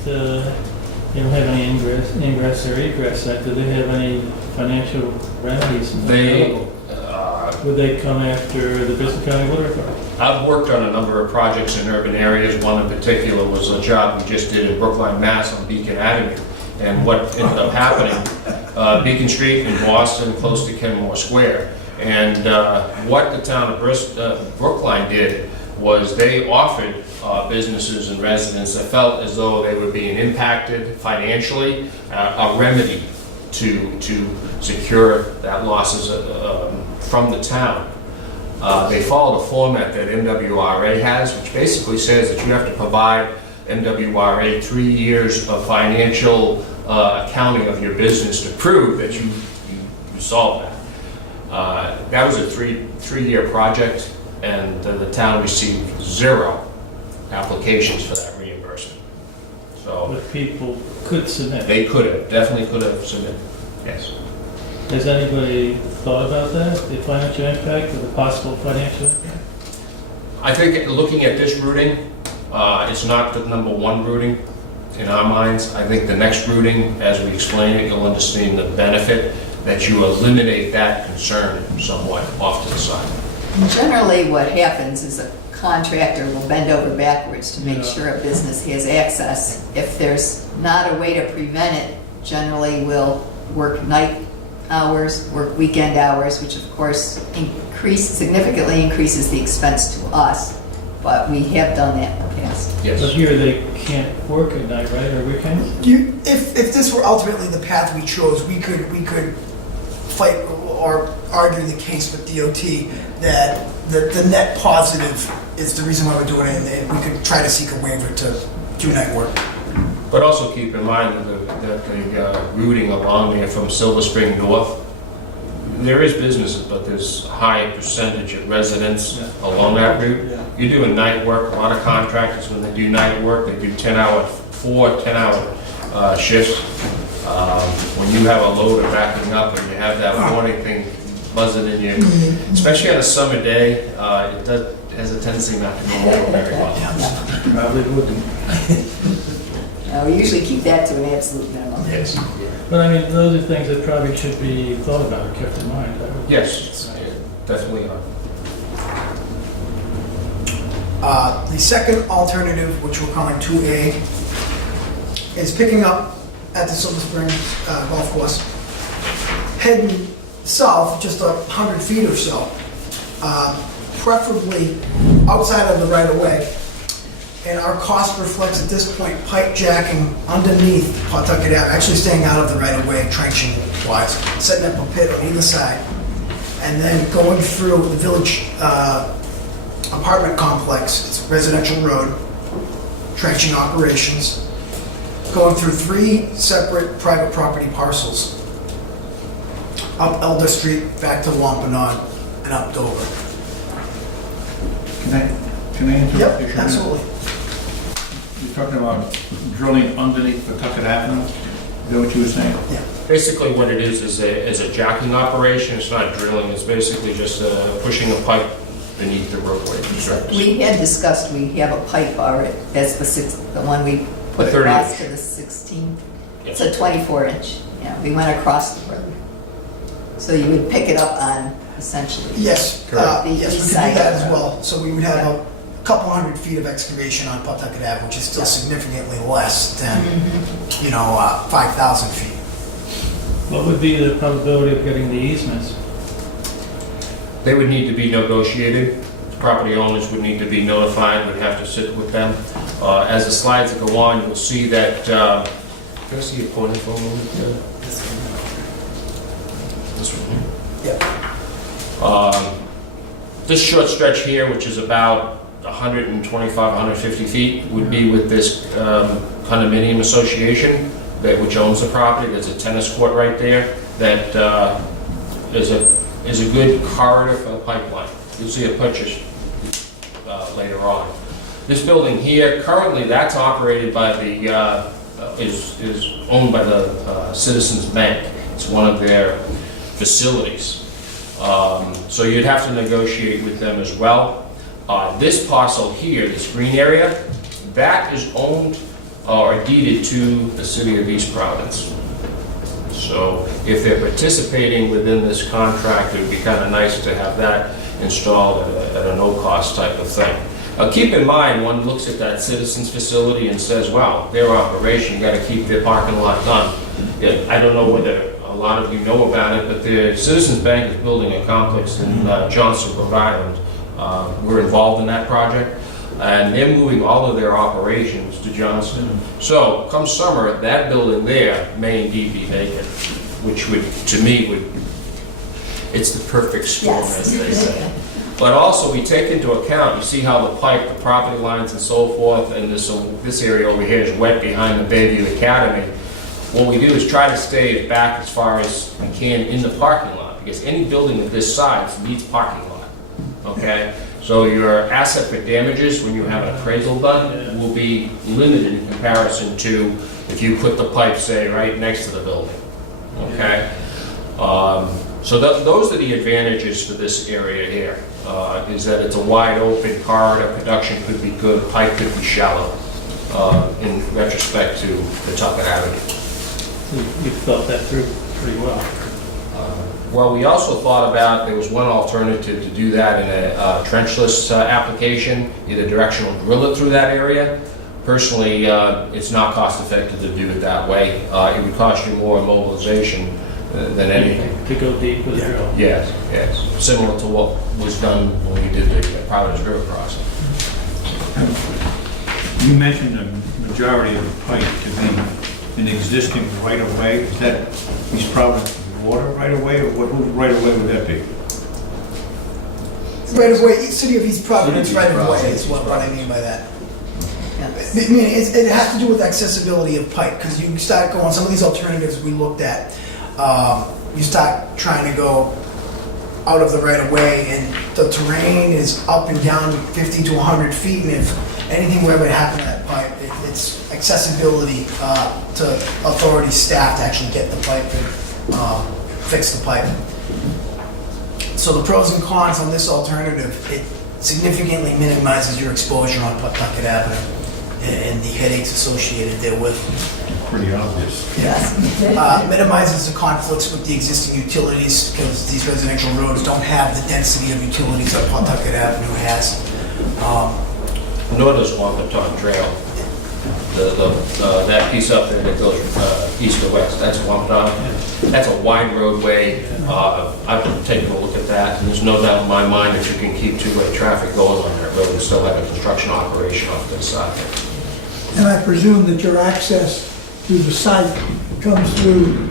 have any ingress or egress. Do they have any financial remedies available? Would they come after the Bristol County Water Authority? I've worked on a number of projects in urban areas. One in particular was a job we just did in Brookline, Mass. On Beacon Avenue. And what ended up happening, Beacon Street in Boston, close to Kenmore Square. And what the town of Brookline did was they offered businesses and residents that felt as though they were being impacted financially a remedy to secure that losses from the town. They followed a format that MWRA has, which basically says that you have to provide MWRA 3 years of financial accounting of your business to prove that you solved that. That was a three-year project, and the town received 0 applications for that reimbursement. So But people could submit. they definitely could have submitted, yes. Has anybody thought about that, the financial impact or the possible financial impact? I think looking at this routing, it's not the number one routing in our minds. I think the next routing, as we explain it, you'll understand the benefit that you eliminate that concern somewhat off to the side. Generally, what happens is a contractor will bend over backwards to make Yeah. sure a business has access. If there's not a way to prevent it, generally we'll work night hours, work weekend hours, which of course significantly increases the expense to us, but we have done that in the past. But Yes. here they can't work at night, right, or weekends? If this were ultimately the path we chose, we could fight or argue the case with DOT that the net positive is the reason why we're doing it, and we could try to seek a waiver to do night work. But also keep in mind that the routing along there from Silver Spring north, there is businesses, but there's a high percentage of residents along that route. You're doing night work. A lot of contractors, when they do night work, they do 10-hour shifts. When you have a loader backing up and you have that warning thing buzzing in you, especially on a summer day, it has a tendency not to go over very well. Probably wouldn't. We usually keep that to an absolute minimum. Yes. But I mean, those are things that probably should be thought about or kept in mind. Yes, definitely are. The second alternative, which we're calling 2A, is picking up at the Silver Spring Golf Course, heading south just 100 feet or so, preferably outside of the right-of-way. And our cost reflects at this point pipe jacking underneath Pawtucket Ave, actually staying out of the right-of-way, trenching wise, setting up a pit on either side, and then going through the village apartment complex. It's a residential road, trenching operations, going through 3 separate private property parcels, up Elder Street, back to Wampanoag, and up Dover. Can I interrupt you? Yep, for a minute? absolutely. You're talking about drilling underneath Pawtucket Avenue? Is that what you were saying? Basically, what it is a jacking operation. It's not drilling, it's basically just pushing a pipe beneath the roadway surface. We had discussed, we have a pipe already, that's the one we put The 30 across inch. to the 16. Yes. It's a 24 inch, yeah, we went across the road. So you would pick it up on essentially. Yes, Correct. The yes, we east could do side that of the as road. well. So we would have a couple hundred feet of excavation on Pawtucket Ave, which is still significantly less than, 5,000 feet. What would be the probability of getting the easements? They would need to be negotiated. Property owners would need to be notified, would have to sit with them. As the slides go on, you'll see that, can I see your pointer for a moment? This one here? Yeah. This short stretch here, which is about 125, 150 feet, would be with this condominium association which owns the property. There's a tennis court right there that is a good corridor for the pipeline. You'll see a purchase later on. This building here, currently that's operated by the, is owned by the Citizens Bank. It's one of their facilities. So you'd have to negotiate with them as well. This parcel here, this green area, that is owned or deeded to the city of East Providence. So if they're participating within this contract, it would be kind of nice to have that installed at a no-cost type of thing. Keep in mind, one looks at that Citizens facility and says, wow, their operation, you got to keep their parking lot done. Yeah, I don't know whether a lot of you know about it, but the Citizens Bank is building a complex in Johnson, Rhode Island. We're involved in that project, and they're moving all of their operations to Johnston. So come summer, that building there may indeed be vacant, which would, to me, it's the perfect storm, as they say. But also, we take into account, you see how the pipe, the property lines and so forth, and this area over here is wet behind the Bayview Academy. What we do is try to stay back as far as we can in the parking lot, because any building of this size needs parking lot, okay? So your asset for damages when you have an appraisal done will be limited in comparison to if you put the pipe, say, right next to the building, okay? So those are the advantages for this area here, is that it's a wide open corridor, production could be good, pipe could be shallow, in retrospect to Pawtucket Avenue. You thought that through pretty well. Well, we also thought about, there was one alternative to do that in a trenchless application, either directional drill it through that area. Personally, it's not cost effective to do it that way. It would cost you more in mobilization than anything. To go deep with the drill. Yes, yes. Similar to what was done when we did the Providence River crossing. You mentioned the majority of the pipe to be an existing right-of-way. Is that East Providence water right-of-way, or whose right-of-way would that be? Right of way, City of East Providence right of way is what I mean by that. I mean, it has to do with accessibility of pipe, because you start going, some of these alternatives we looked at, you start trying to go out of the right of way, and the terrain is up and down 50 to 100 feet, and if anything were ever to happen to that pipe, it's accessibility to authority staff to actually get the pipe and fix the pipe. So the pros and cons on this alternative, it significantly minimizes your exposure on Pawtucket Avenue and the headaches associated therewith. Pretty obvious. Yes. Minimizes the conflicts with the existing utilities, because these residential roads don't have the density of utilities that Pawtucket Avenue has. Nor does Wampanoag Trail. That piece up there that goes east to west, that's Wampanoag. That's a wide roadway. I've taken a look at that, and there's no doubt in my mind that you can keep two-way traffic going on that road and still have a construction operation off to the side. And I presume that your access to the site comes through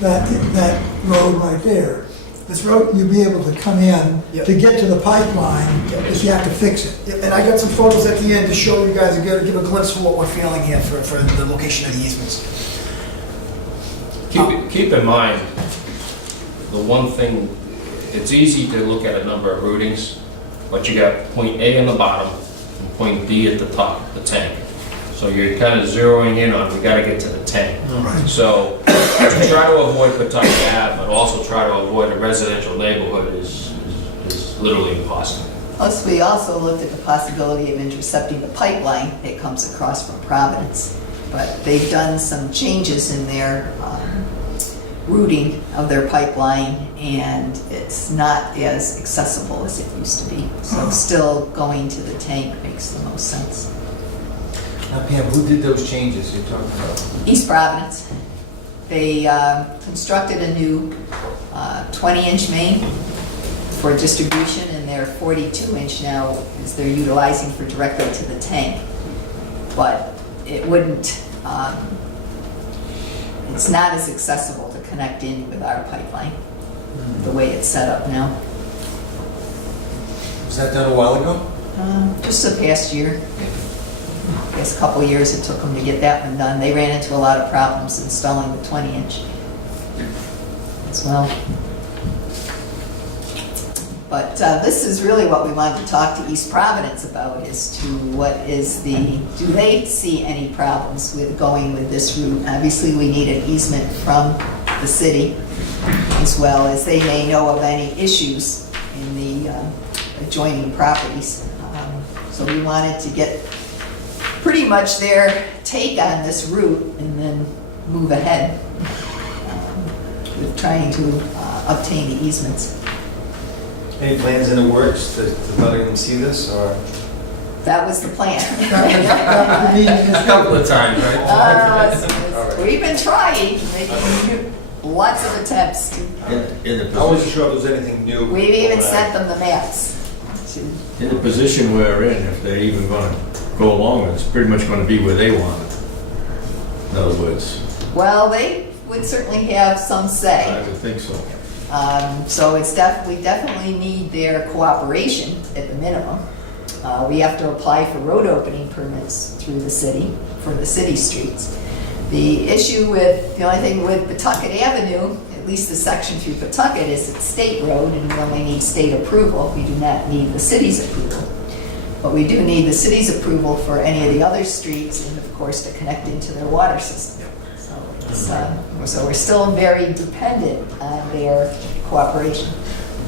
that road right there. This road, You'll be able to come in Yep. to get to the pipeline, if you have to fix it. and I got some photos at the end to show you guys, give a glimpse for what we're feeling here for the location of the easements. Keep in mind, the one thing, it's easy to look at a number of routings, but you got point A on the bottom and point B at the top, the tank. So you're kind of zeroing in on, we gotta get to the tank. So to try to avoid Pawtucket Ave, but also try to avoid a residential neighborhood is literally impossible. Plus, we also looked at the possibility of intercepting the pipeline that comes across from Providence. But they've done some changes in their routing of their pipeline, and it's not as accessible as it used to be. So still going to the tank makes the most sense. Now Pam, who did those changes you're talking about? East Providence, they constructed a new 20-inch main for distribution, and their 42-inch now is they're utilizing for directly to the tank. But it wouldn't, it's not as accessible to connect in with our pipeline, the way it's set up now. Was that done a while ago? Just the past year. I guess a couple years it took them to get that one done. They ran into a lot of problems installing the 20-inch as well. But this is really what we wanted to talk to East Providence about, is to what is do they see any problems with going with this route? Obviously, we need an easement from the city, as well as they may know of any issues in the adjoining properties. So we wanted to get pretty much their take on this route and then move ahead with trying to obtain the easements. Any plans in the works to letting them see this, or? That was the plan. The meeting is- A couple of times, right? We've been trying, making lots of attempts. I wasn't sure if there was anything new. We've even sent them the maps. In the position we're in, if they're even gonna go along with it, it's pretty much gonna be where they want it. In other words, Well, they would certainly have some say. I would think so. So we definitely need their cooperation at the minimum. We have to apply for road opening permits through the city, for the city streets. The only thing with Pawtucket Avenue, at least the section through Pawtucket, is it's state road and we only need state approval. We do not need the city's approval. But we do need the city's approval for any of the other streets and of course to connect into their water system. So we're still very dependent on their cooperation.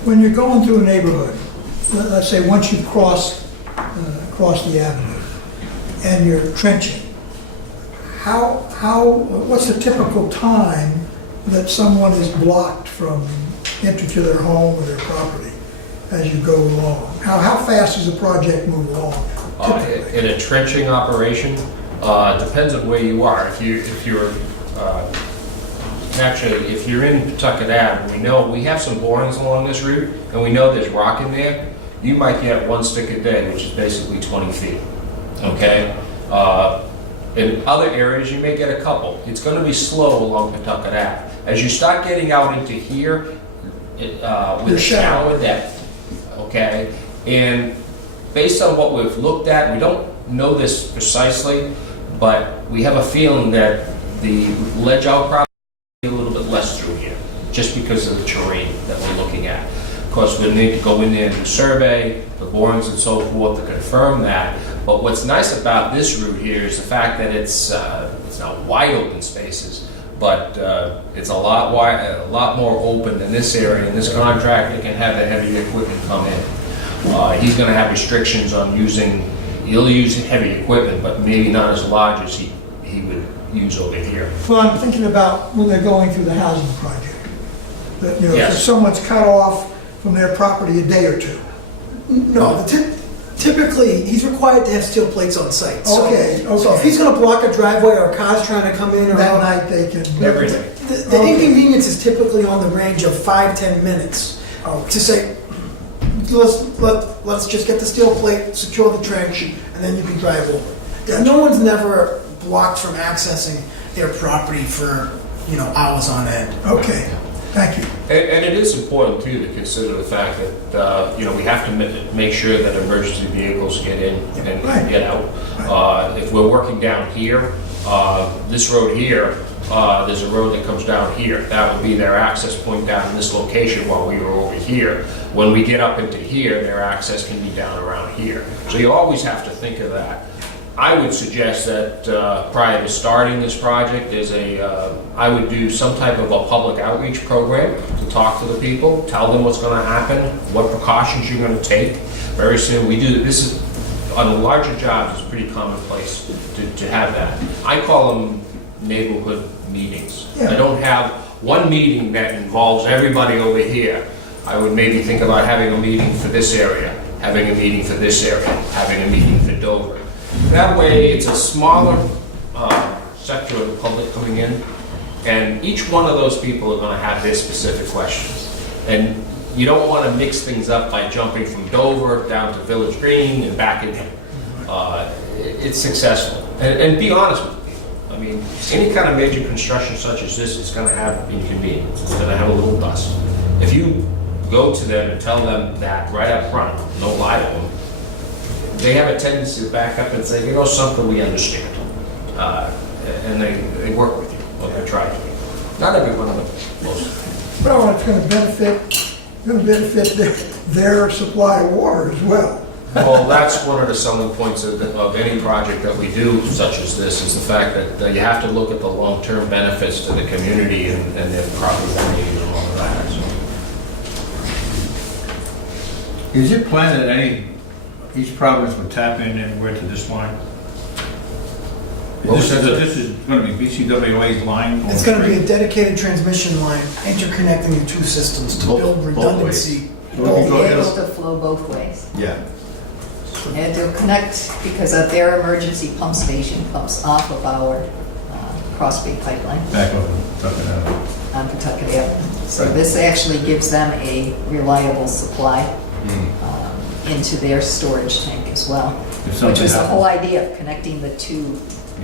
When you're going through a neighborhood, let's say once you cross the avenue and you're trenching, what's the typical time that someone is blocked from entering to their home or their property as you go along? How fast does the project move along typically? In a trenching operation, depends on where you are. If you're in Pawtucket Ave, we have some borings along this route, and we know there's rock in there, you might get one stick a day, which is basically 20 feet, okay? In other areas, you may get a couple. It's gonna be slow along Pawtucket Ave. As you start getting out into here, with a shallower depth, okay? And based on what we've looked at, we don't know this precisely, but we have a feeling that the ledge outcrop will be a little bit less through here, just because of the terrain that we're looking at. Of course, we need to go in there and survey the borings and so forth to confirm that. But what's nice about this route here is the fact that it's not wide open spaces, but it's a lot more open than this area. And this contractor can have the heavy equipment come in. He's going to have restrictions on he'll use heavy equipment, but maybe not as large as he would use over here. Well, I'm thinking about when they're going through the housing project. That, Yes. if someone's cut off from their property a day or two. No, typically, he's required to have steel plates on site. So- Okay. So if he's gonna block a driveway or a car's trying to come in or That out, night they can. Everything. the inconvenience is typically on the range of 5-10 minutes. To say, let's just get the steel plate, secure the trench, and then you can drive over. No one's never blocked from accessing their property for, hours on end. Okay, thank you. And it is important too to consider the fact that, we have to make sure that emergency vehicles get in and Right. get out. If we're working down here, this road here, there's a road that comes down here. That would be their access point down in this location while we were over here. When we get up into here, their access can be down around here. So you always have to think of that. I would suggest that prior to starting this project, I would do some type of a public outreach program to talk to the people, tell them what's going to happen, what precautions you're going to take. Very soon, this is, on the larger jobs, it's pretty commonplace to have that. I call them neighborhood meetings. Yeah. I don't have one meeting that involves everybody over here. I would maybe think about having a meeting for this area, having a meeting for this area, having a meeting for Dover. That way, it's a smaller sector of the public coming in, and each one of those people are going to have their specific questions. And you don't want to mix things up by jumping from Dover down to Village Green and back again. It's successful. And be honest with people. I mean, any kind of major construction such as this is going to have inconvenience. It's going to have a little dust. If you go to them and tell them that right up front, don't lie to them, they have a tendency to back up and say, you know something, we understand. And they work with you, or they try to. Not every one of them, most. Well, it's going to benefit their supply of water as well. Well, that's one of the selling points of any project that we do, such as this, is the fact that you have to look at the long-term benefits to the community and their property value and all of that. So. Is it planned that each province would tap in anywhere to this line? This is going to be BCWA's line? It's going to be a dedicated transmission line interconnecting the two systems to build redundancy. It'll be able to flow both ways. Yeah. And it'll connect because of their emergency pump station pumps off of our Cross Bay pipeline Back over, Tucking out. on Pawtucket Avenue. So this actually gives them a reliable supply into their storage tank as well, which was the whole idea of connecting the two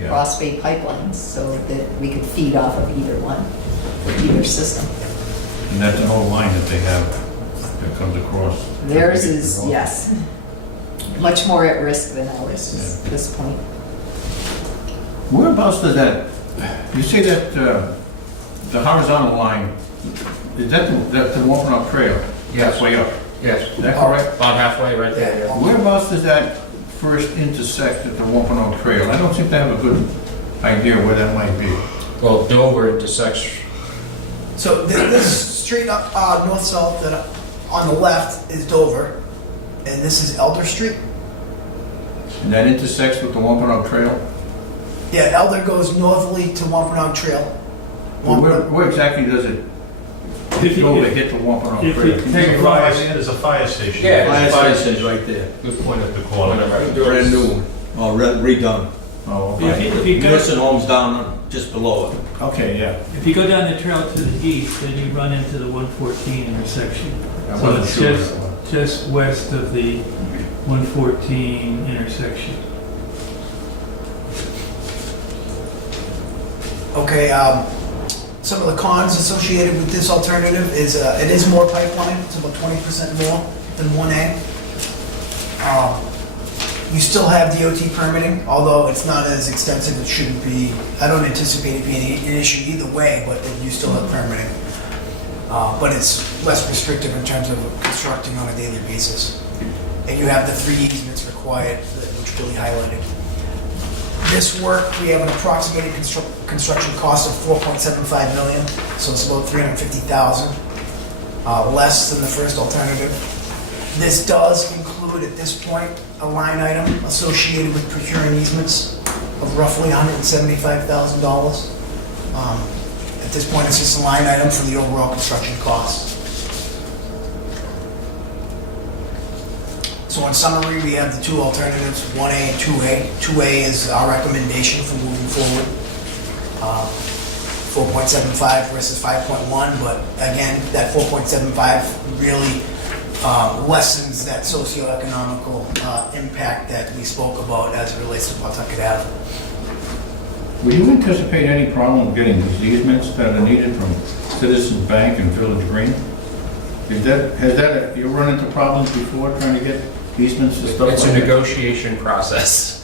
Cross Bay pipelines so that we could feed off of either one, for either system. And that's an old line that they have that comes across. Theirs is, yes, much more at risk than ours is at this point. Whereabouts does that, you say that the horizontal line, is that the Wampanoag Trail? Yes. Halfway up? Yes, Is that correct? about halfway right there. Yeah. Whereabouts does that first intersect at the Wampanoag Trail? I don't seem to have a good idea where that might be. Well, Dover intersects. So this straight up north-south, that on the left is Dover, and this is Elder Street. And that intersects with the Wampanoag Trail? Yeah, Elder goes northerly to Wampanoag Trail. Well, where exactly does it go to hit the Wampanoag if Trail? you take a fire, There's a fire station. Yeah, Fire fire station's right there. Good point at The corner. Brand new one, or redone. Oh, if okay. you go, Nursing home's down just below it. Okay, yeah. if you go down the trail to the east, then you run into the 114 intersection. I So wasn't it's sure where that was. just west of the 114 intersection. Okay, some of the cons associated with this alternative is it is more pipeline. It's about 20% more than 1A. You still have DOT permitting, although it's not as extensive. It shouldn't be. I don't anticipate it being an issue either way, but you still have permitting. But it's less restrictive in terms of constructing on a daily basis. And you have the 3 easements required, which Billy highlighted. This work, we have an approximated construction cost of $4.75 million, so it's about $350,000, less than the first alternative. This does include, at this point, a line item associated with procuring easements of roughly $175,000. At this point, it's just a line item for the overall construction cost. So in summary, we have the two alternatives, 1A and 2A. 2A is our recommendation for moving forward. 4.75 versus 5.1, but again, that 4.75 really lessens that socioeconomical impact that we spoke about as it relates to Pawtucket Ave. Will you anticipate any problem getting these easements that are needed from Citizens Bank and Village Green? You run into problems before trying to get easements and stuff like that? It's a negotiation process.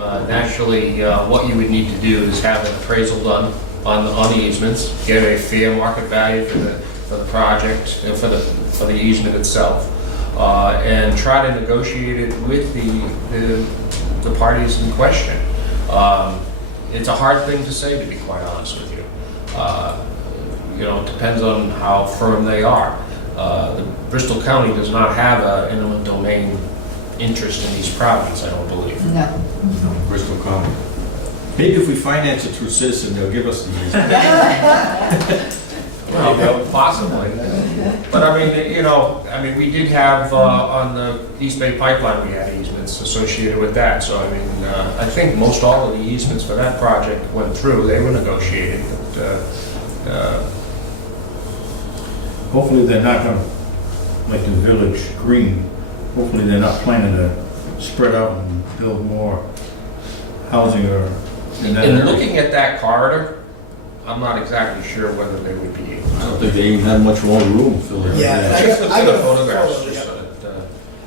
Naturally, what you would need to do is have an appraisal done on the easements, get a fair market value for the project, and for the easement itself, and try to negotiate it with the parties in question. It's a hard thing to say, to be quite honest with you. It depends on how firm they are. The Bristol County does not have an eminent domain interest in these properties, I don't believe. No. Bristol County. Maybe if we finance it through Citizen, they'll give us the easement. Well, possibly. But I mean, we did have, on the East Bay Pipeline, we had easements associated with that. So, I think most all of the easements for that project went through. They were negotiated. But, Hopefully they're not gonna, like the Village Green, hopefully they're not planning to spread out and build more housing or in that in area. looking at that corridor, I'm not exactly sure whether they would be able I don't think they even have much more room filled in. Yeah, there. I Just got- look I at the got a photographs, photo, just yeah. so that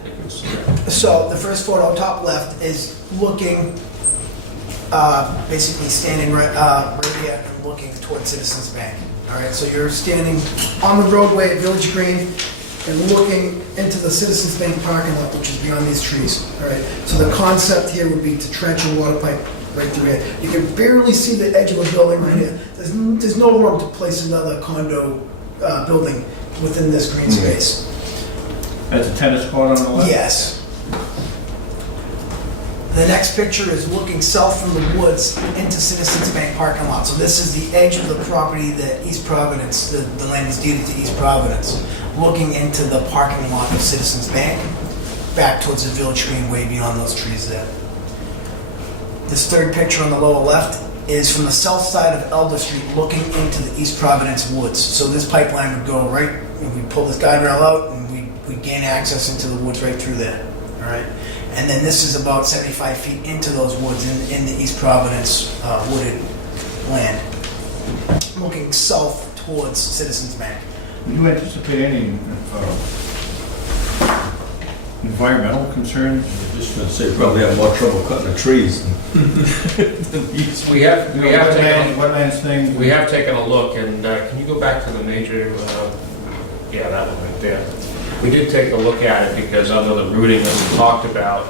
they can see it. So the first photo, top left, is looking, basically standing right here and looking towards Citizens Bank. All right, so you're standing on the roadway at Village Green and looking into the Citizens Bank parking lot, which is beyond these trees. All right, so the concept here would be to trench a water pipe right through here. You can barely see the edge of the building right here. There's no room to place another condo building within this green space. That's a tennis court on the left? Yes. The next picture is looking south from the woods into Citizens Bank parking lot. So this is the edge of the property that East Providence, the land is deeded to East Providence, looking into the parking lot of Citizens Bank, back towards the Village Green, way beyond those trees there. This third picture on the lower left is from the south side of Elder Street, looking into the East Providence woods. So this pipeline would go right, and we pull this guardrail out, and we gain access into the woods right through there, all right? And then this is about 75 feet into those woods in the East Providence wooded land, looking south towards Citizens Bank. Do you anticipate any environmental concerns? I'm just gonna say, probably have more trouble cutting the trees than these. We have taken Wetlands thing? We have taken a look, and can you go back to the major, yeah, that one right there. We did take a look at it because under the routing that we talked about,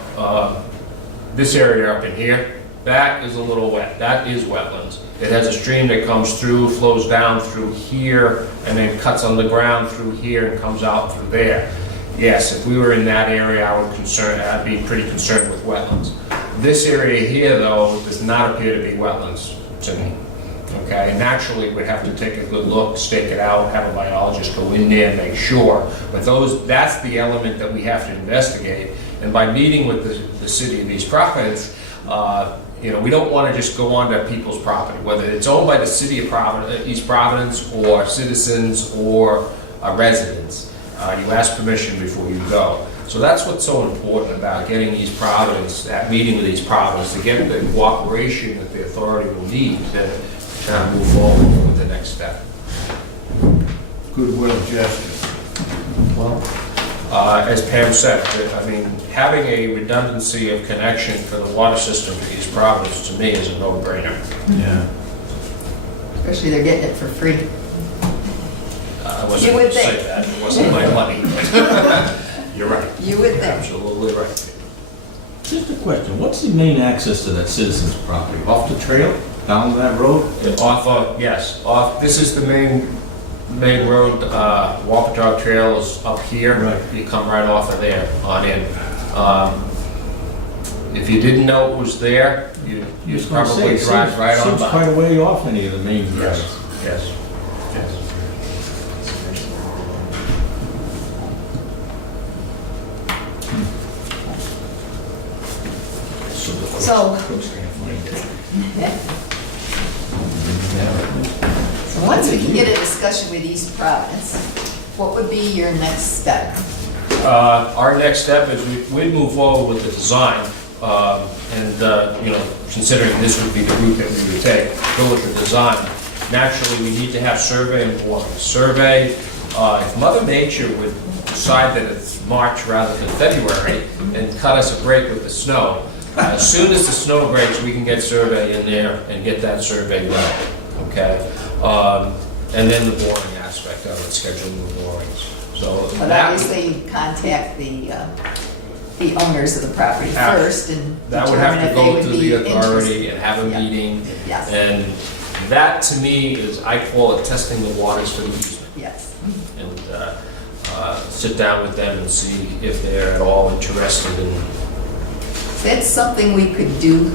this area up in here, that is a little wet. That is wetlands. It has a stream that comes through, flows down through here, and then cuts underground through here and comes out through there. Yes, if we were in that area, I'd be pretty concerned with wetlands. This area here, though, does not appear to be wetlands to me. Okay, naturally, we'd have to take a good look, stake it out, have a biologist go in there and make sure. But that's the element that we have to investigate. And by meeting with the city of East Providence, we don't want to just go onto people's property, whether it's owned by the city of East Providence or citizens or residents. You ask permission before you go. So that's what's so important about getting East Providence, that meeting with East Providence, to get the cooperation that the authority will need to kind of move forward with the next step. Goodwill gesture. Well, as Pam said, having a redundancy of connection for the water system to East Providence, to me, is a no-brainer. Yeah. Especially they're getting it for free. I wasn't You going would to say think. that, it wasn't my money. You're right. You would You're think. absolutely right. Just a question, what's the main access to that citizen's property? Off the trail, down that road? This is the main road, Wapatog Trail is up here. Right. You come right off of there on in. If you didn't know it was there, you'd probably drive right on Seems by. quite a way off any of the main roads. Yes. So, once we can get a discussion with East Providence, what would be your next step? Our next step is we'd move forward with the design, considering this would be the route that we would take, go with the design. Naturally, we need to have survey involved. Survey, if Mother Nature would decide that it's March rather than February and cut us a break with the snow, As soon as the snow breaks, we can get survey in there and get that survey done, okay? And then the boring aspect of it, scheduling the borings. So But that, obviously, you contact the owners of the property Yeah. first and that would determine have to if they go would to be the interested. authority and have a Yeah. meeting. Yes, And that, to me, is, I call it testing the waters for the easement. yes. And sit down with them and see if they're at all interested in. That's something we could do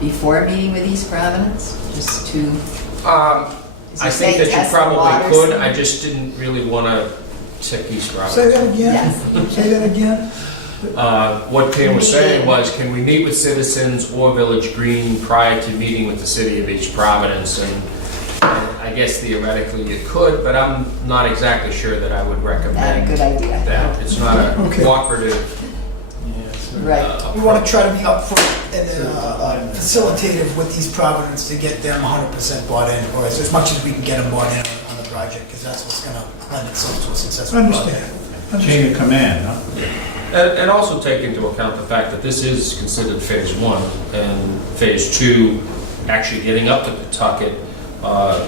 before a meeting with East Providence, just to, as I you think say, that you test the probably waters. could, I just didn't really want to tick East Say Providence. that again? Yes. Say that again? What Pam was saying was, can we meet with citizens or Village Green prior to meeting with the city of East Providence? And I guess theoretically you could, but I'm not exactly sure that I would Not a recommend good idea. that. It's not a Okay. cooperative Right. We want to try to be upfront and facilitative with East Providence to get them 100% bought in, or as much as we can get them bought in on the project, because that's what's going to lend itself to a successful project. Understand. Chain of command, huh? And also take into account the fact that this is considered phase one, and phase two, actually getting up to Pawtucket,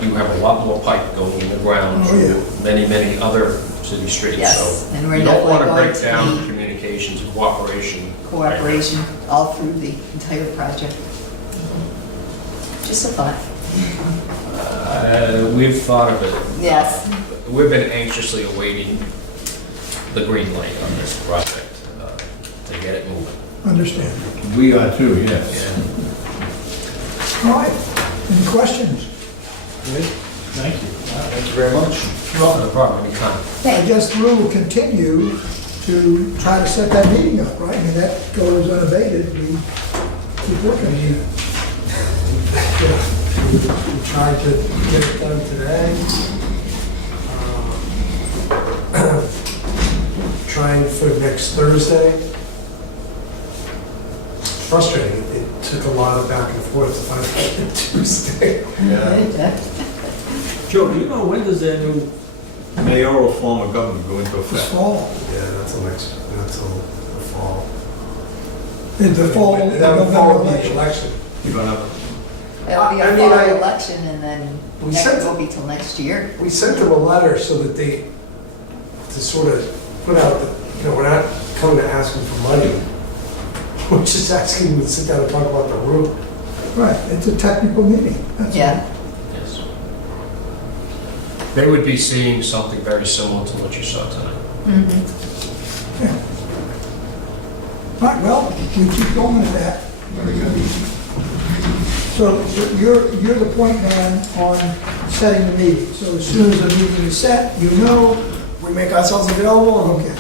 you have a lot more pipe going in the ground Oh, yeah. to many, many other city streets. Yes, So and we're you don't want to definitely break going to down need communications and cooperation. cooperation all through the entire project. Just a thought. We've thought of it. Yes. We've been anxiously awaiting the green light on this project to get it moving. Understand. We are too, yes. And All right, any questions? Thank you. Thank you very much. not a problem, anytime. I guess we will continue to try to set that meeting up, right? I mean, that goes unabated, we keep working. We tried to get it done today. Trying for next Thursday. It's frustrating. It took a lot of back and forth to finally get it Tuesday. Joe, do you know when does that new mayoral form of government go into This effect? fall, Yeah, not till the fall. in the fall, And that would November follow the election. election. You're gonna, It'll be I a mean, fall I- election and then We next sent- will be till next year. We sent them a letter so that they, to sort of put out that, we're not coming to ask them for money. We're just asking them to sit down and talk about the route. Right, it's a technical meeting, that's all. Yeah. Yes. They would be seeing something very similar to what you saw tonight. Mhm. All right, well, we keep going with that. Very good. So you're the point man on setting the meeting. So as soon as the meeting is set, you know, We make ourselves available and okay.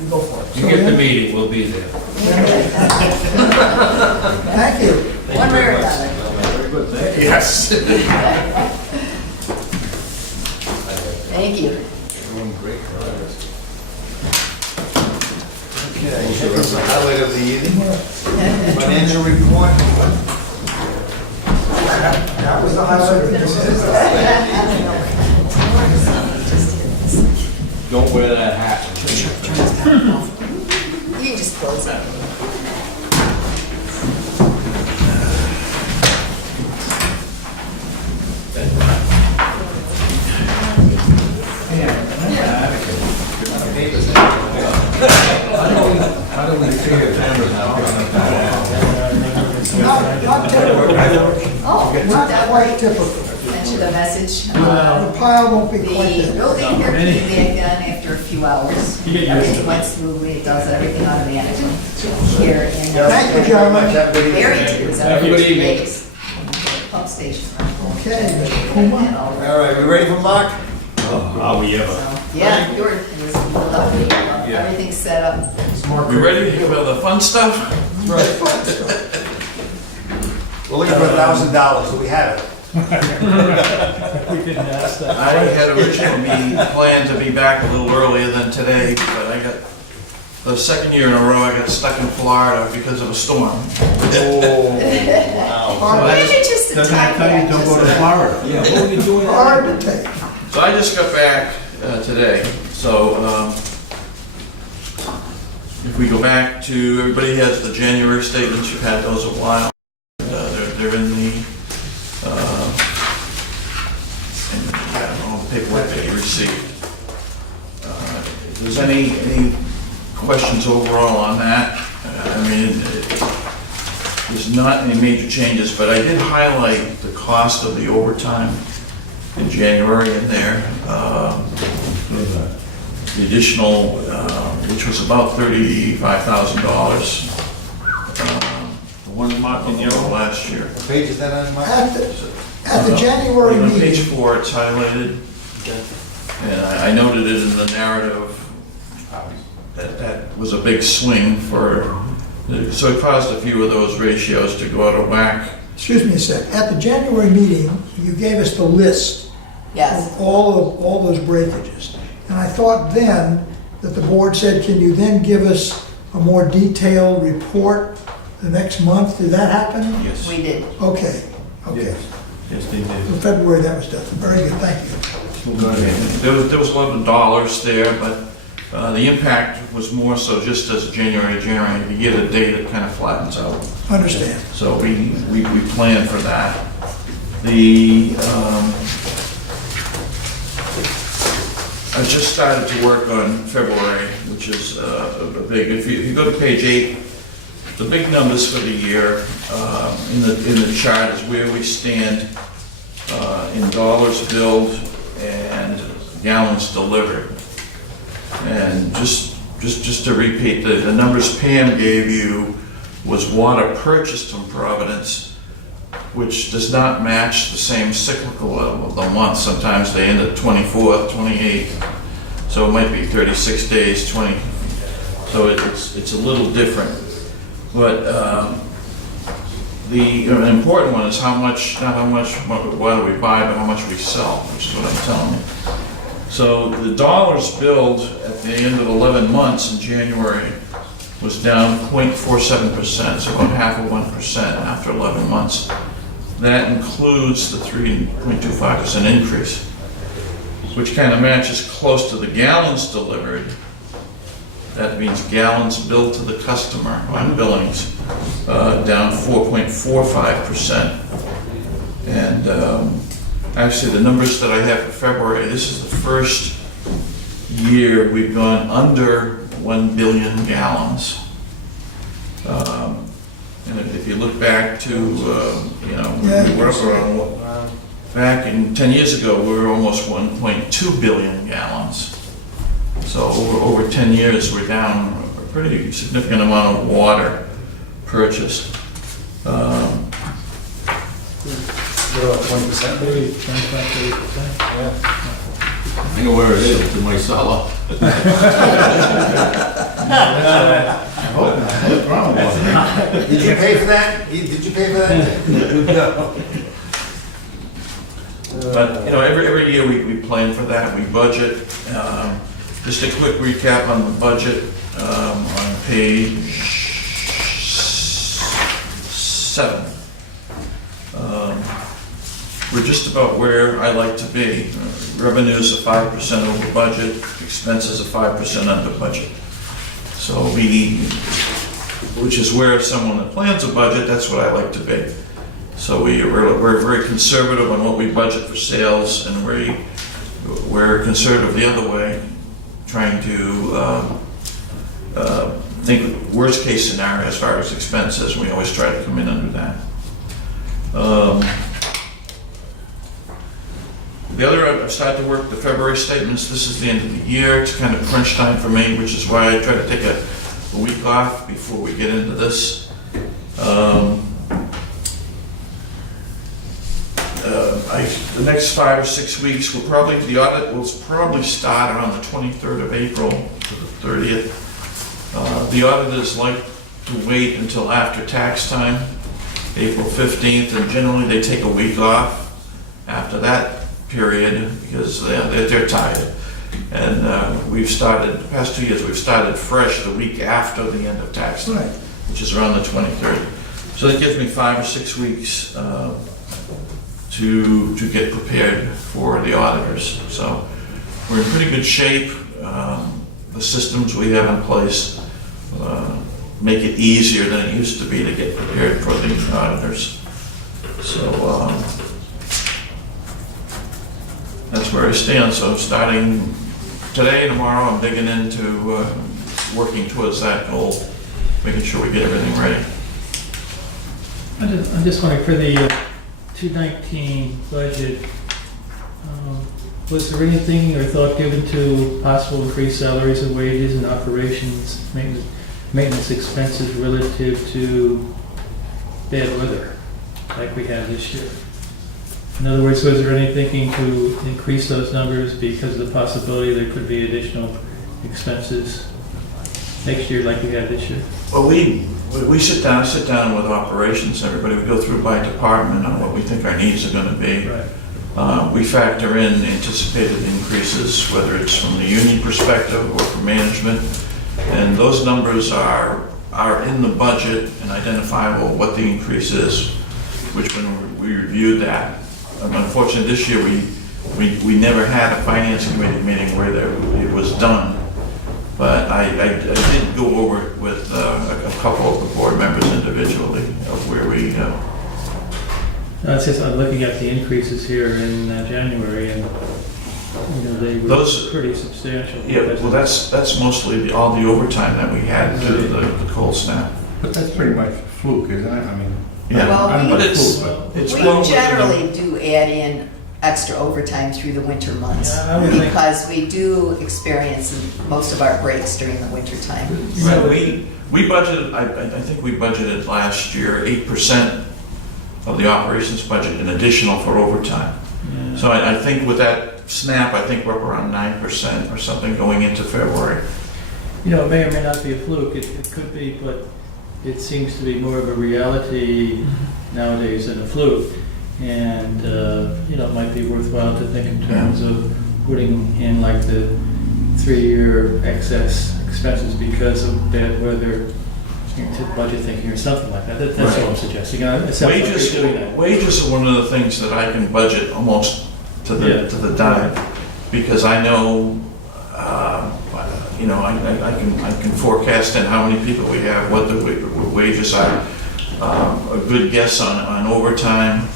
we go for it. You get the meeting, we'll be there. Thank you. One way or another. Very good, thank you. Yes. Thank you. Doing great progress. Okay, here's the highlight of the evening. Financial report. That was the highlight. This is the don't wear that hat. You can just close it. How do we figure cameras out? Not typical, Oh, not that quite right. typical. Sent you the message. The pile won't be The quite there. building here came back done after a few hours. You get used to Everything it. went smoothly, it does everything automatically here in. Thank you, gentlemen. Barrington was Have a up good for 2 evening. days. Pump station. Okay, Mr. Puma. All right, we ready for Mark? Are we ever? So, yeah, it was lovely. Everything's set up. We ready to hear about the fun stuff? We're looking for $1,000, so we have it. We didn't ask that. I had originally planned to be back a little earlier than today, but I got, the second year in a row, I got stuck in Florida because of a storm. Wow. Maybe just a Doesn't that time tell you back. don't go to Florida? Yeah, what were you doing? Hard to take. So I just got back today, so If we go back to, everybody has the January statements, you've had those a while. They're in the, all the paperwork that you received. If there's any questions overall on that, I mean, there's not any major changes, but I did highlight the cost of the overtime in January in there. The additional, which was about $35,000 The one marked in over yellow? last year. What page is that on, Mike? At the January On page meeting, 4, it's highlighted, and I noted it in the narrative that was a big swing for, so it caused a few of those ratios to go out of whack. excuse me a sec, at the January meeting, you gave us the list Yes. of all those breakages. And I thought then that the board said, can you then give us a more detailed report the next month? Did that happen? Yes. We did. Okay, okay. Yes, they did. In February, that was done. Very good, thank you. There was a lot of dollars there, but the impact was more so just as January. You get a day that kind of flattens out. Understand. So we plan for that. I just started to work on February, which is a big, if you go to page 8, the big numbers for the year in the chart is where we stand in dollars billed and gallons delivered. And just to repeat, the numbers Pam gave you was water purchased from Providence, which does not match the same cyclical of the month. Sometimes they end at 24th, 28th, so it might be 36 days, 20. So it's a little different. But an important one is how much, not how much water we buy, but how much we sell, which is what I'm telling you. So the dollars billed at the end of 11 months in January was down 0.47%, so about half of 1% after 11 months. That includes the 3.25% increase, which kind of matches close to the gallons delivered. That means gallons billed to the customer on billings, down 4.45%. And actually, the numbers that I have for February, this is the first year we've gone under 1 billion gallons. And if you look back to, Yeah, we were around, back in 10 years ago, we were almost 1.2 billion gallons. So over 10 years, we're down a pretty significant amount of water purchased. What about 20%? Maybe 25, 30%. Yeah. I know where it is, in my cellar. Did you pay for that? Did you pay for that? No. But, every year we plan for that, we budget. Just a quick recap on the budget on page 7. We're just about where I like to be. Revenues are 5% over budget, expenses are 5% under budget. So which is where someone that plans a budget, that's what I like to be. So we're very conservative on what we budget for sales, and we're conservative the other way, trying to think worst case scenario as far as expenses. We always try to come in under that. I've started to work the February statements. This is the end of the year. It's kind of crunch time for me, which is why I try to take a week off before we get into this. The next 5 or 6 weeks, the audit will probably start around the 23rd of April to the 30th. The auditors like to wait until after tax time, April 15th, and generally they take a week off after that period because they're tired. And the past 2 years, we've started fresh the week after the end of tax time, Right. which is around the 23rd. So that gives me 5 or 6 weeks to get prepared for the auditors. So we're in pretty good shape. The systems we have in place make it easier than it used to be to get prepared for the auditors. So that's where I stand. So starting today, tomorrow, I'm digging into working towards that goal, making sure we get everything ready. I'm just wondering, for the 219 budget, was there anything or thought given to possible increased salaries and wages and operations, maintenance expenses relative to bad weather like we had this year? In other words, was there any thinking to increase those numbers because of the possibility there could be additional expenses next year like we had this year? Well, we sit down with operations, everybody, we go through by department on what we think our needs are gonna be. Right. We factor in anticipated increases, whether it's from the union perspective or from management. And those numbers are in the budget and identifiable what the increase is, which when we reviewed that. Unfortunately, this year we never had a finance committee meeting where it was done. But I did go over it with a couple of the board members individually of where we It's just, I'm looking at the increases here in January, and, they were pretty substantial. Yeah, well, that's mostly all the overtime that we had due to the cold snap. But that's pretty much a fluke, isn't it? I mean, Yeah, Well, I don't know but if it's, fluke, but it's We well- generally do add in extra overtime through the winter months Yeah, I would think- because we do experience most of our breaks during the winter time. Right, we budgeted, I think we budgeted last year 8% of the operations budget in additional for overtime. Yeah. So I think with that snap, I think we're up around 9% or something going into February. It may or may not be a fluke, it could be, but it seems to be more of a reality nowadays than a fluke. And, it might be worthwhile to think in terms of putting in like the 3-year excess expenses because of bad weather, to budget thinking or something like that. That's all I'm suggesting. It sounds like you're doing that. Wages are one of the things that I can budget almost to the dime, because I know, I can forecast in how many people we have, what the wages are, a good guess on overtime.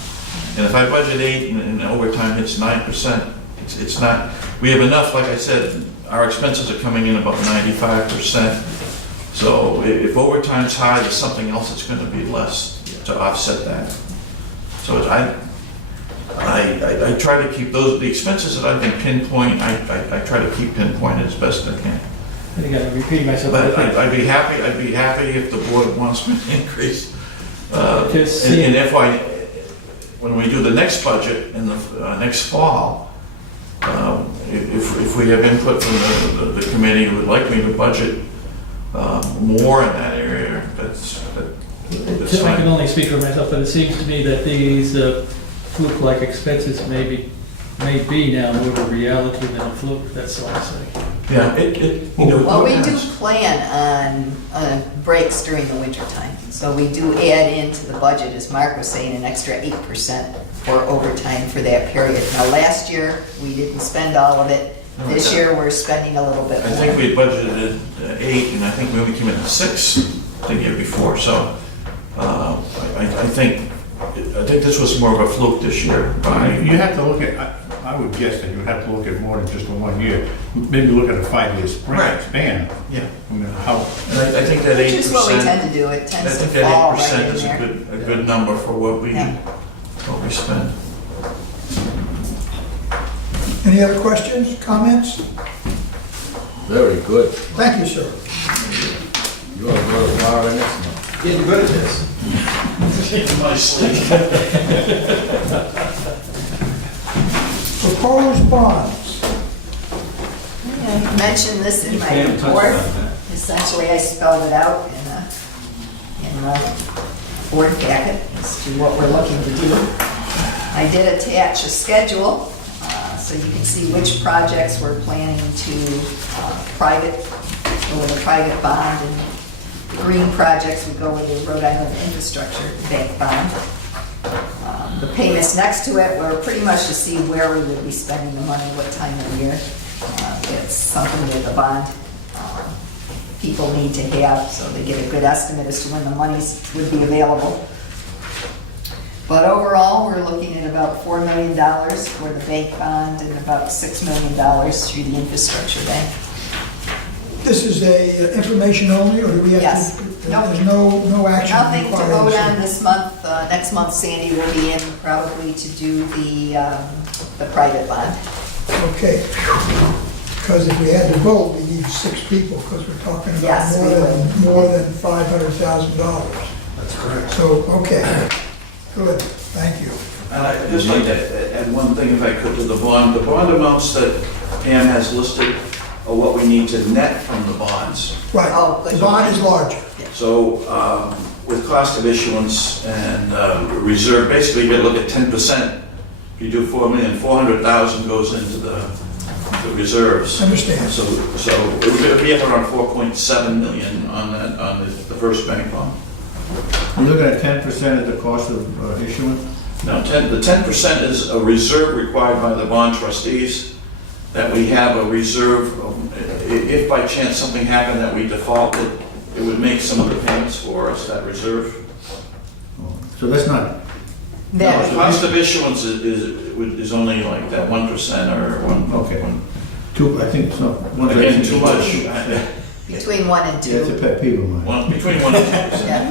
And if I budget 8 and overtime hits 9%, it's not, we have enough, like I said, our expenses are coming in about 95%. So if overtime's high, there's something else that's gonna be less to offset that. So I try to keep the expenses that I can pinpoint, I try to keep pinpointed as best I can. I think I'm repeating myself. But I'd be happy if the board wants me to increase. Just And see- when we do the next budget in the next fall, if we have input from the committee who would like me to budget more in that area, that's I can fine. only speak for myself, but it seems to me that these fluke-like expenses may be now more of a reality than a fluke, that's all I'm saying. Yeah, Well, we do plan on breaks during the winter time. So we do add into the budget, as Mark was saying, an extra 8% for overtime for that period. Now, last year, we didn't spend all of it. This year, we're spending a little bit I more. think we budgeted 8, and I think we only came in at 6 the year before, so I think this was more of a fluke this year. you have to look at, I would guess that you would have to look at more than just a 1 year. Maybe look at a 5-year Right. span. Yeah. I mean, how, And I think that 8%. Which is what we tend to do. It I tends to think that fall 8% right in is there. a good number for what we Yeah. spend. Any other questions, comments? Very good. Thank you, sir. You want to go to Florida next month? Getting good at this. Proposed bonds. I mentioned this in my report. Essentially, I spelled it out in the board packet as to what we're looking to do. I did attach a schedule so you can see which projects we're planning to go with a private bond, and the green projects would go with the Rhode Island Infrastructure Bank bond. The payments next to it were pretty much to see where we would be spending the money, what time of year. It's something with the bond people need to have, so they get a good estimate as to when the monies would be available. But overall, we're looking at about $4 million for the bank bond and about $6 million through the infrastructure bank. This is a information only, or do we have to? Yes. No. There's no action Nothing to required. vote on this month. Next month, Sandy will be in probably to do the private bond. Okay. Because if we had to vote, we need 6 people, because we're talking about Yes, we more than $500,000. That's correct. So, okay, good, thank you. And I'd just like to add one thing if I could to the bond. The bond amounts that Pam has listed are what we need to net from the bonds. Right, Oh, good. the bond is larger. So with cost of issuance and reserve, basically you look at 10%. If you do 4,400,000 goes into the reserves. Understand. So it would be up around 4.7 million on that, on the first bank bond. You're looking at 10% of the cost of issuance? Now, the 10% is a reserve required by the bond trustees, that we have a reserve, if by chance something happened that we defaulted, it would make some of the payments for us, that reserve. So that's not, No, the cost of issuance is only like that 1% or 1. okay. I think so. Again, too much. Between 1 and 2. Yeah, it's a pet peeve of mine. Between 1 and 2%. Yeah.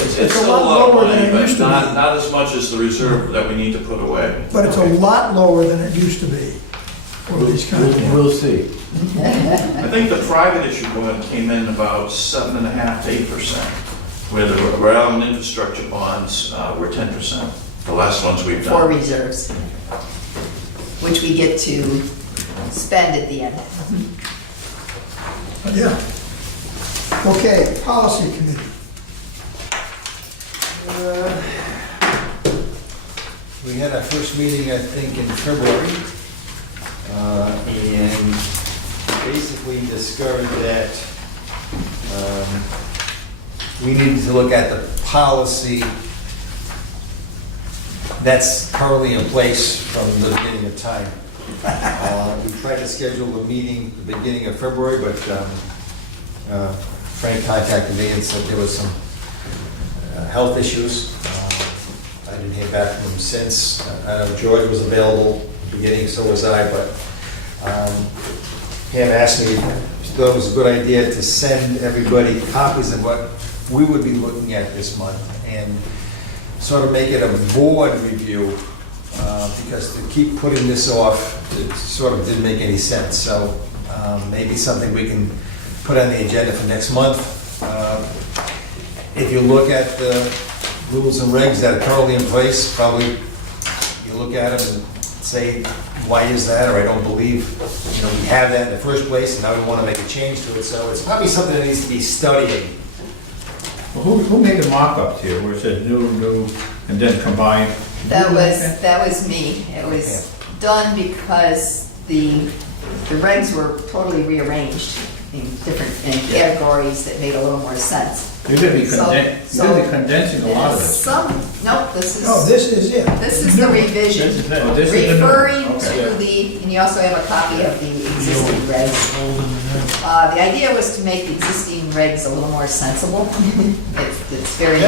It's still a lot of money, but not as much as the reserve that we need to put away. But it's a lot lower than it used to be for these kinds of. We'll see. I think the private issue one came in about 7.5% to 8%, where the rail and infrastructure bonds were 10%. The last ones we've For done. reserves, which we get to spend at the end. Yeah. Okay, policy committee. We had our first meeting, I think, in February, and basically discovered that we needed to look at the policy that's currently in place from the beginning of time. We tried to schedule a meeting at the beginning of February, but Frank contacted me and said there was some health issues. I didn't hear back from him since. I know George was available at the beginning, so was I, but Pam asked me if she thought it was a good idea to send everybody copies of what we would be looking at this month and sort of make it a board review, because to keep putting this off, it sort of didn't make any sense. So maybe something we can put on the agenda for next month. If you look at the rules and regs that are currently in place, probably you look at them and say, why is that? Or I don't believe, we have that in the first place, and now we want to make a change to it. So it's probably something that needs to be studied. Well, who made the mock-ups here, where it said new, and then combined? That was me. It was done because the regs were totally rearranged in different categories that made a little more sense. You're gonna be So- condensing a lot of it. Nope, this is. No, this is it. This is the revision, This is it. Oh, this is the new one. referring Okay. to and you also have a copy of the existing regs. Old and The idea was to make the existing regs a little more sensible. It's very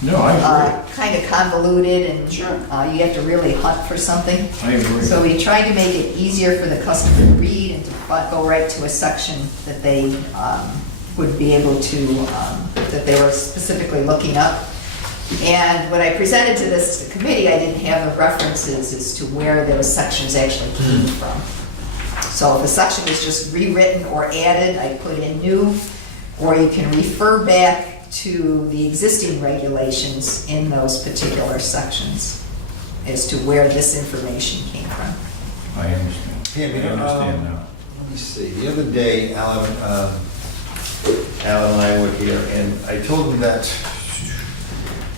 No, I agree. kind of convoluted and you have to really hunt for something. I agree. So we tried to make it easier for the customer to read and to go right to a section that they would be able to, that they were specifically looking up. And when I presented to this committee, I didn't have the references as to where those sections actually came from. So if a section was just rewritten or added, I put in new, or you can refer back to the existing regulations in those particular sections as to where this information came from. I understand. Yeah, I understand now. Let me see, the other day, Alan and I were here, and I told him that,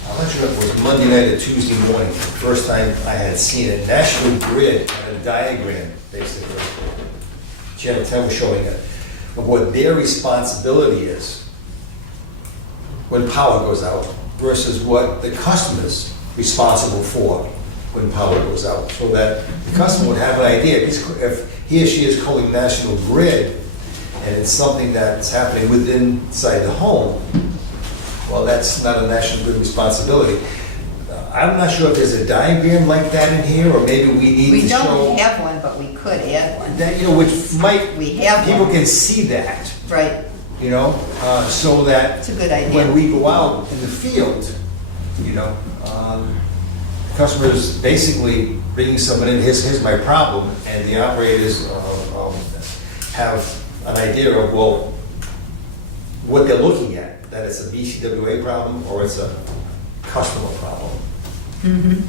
I'm not sure if it was Monday night or Tuesday morning, the first time I had seen it, National Grid had a diagram, basically, Channel 10 was showing it, of what their responsibility is when power goes out versus what the customer's responsible for when power goes out, so that the customer would have an idea. If he or she is calling National Grid and it's something that's happening within inside the home, well, that's not a national grid responsibility. I'm not sure if there's a diagram like that in here, or maybe we need We to show don't have one, but we could add one. that, which might, We have people one, can see that, right, so that it's a good idea. when we go out in the field, customers basically bringing someone in, here's my problem, and the operators have an idea of, well, what they're looking at, that it's a BCWA problem or it's a customer problem,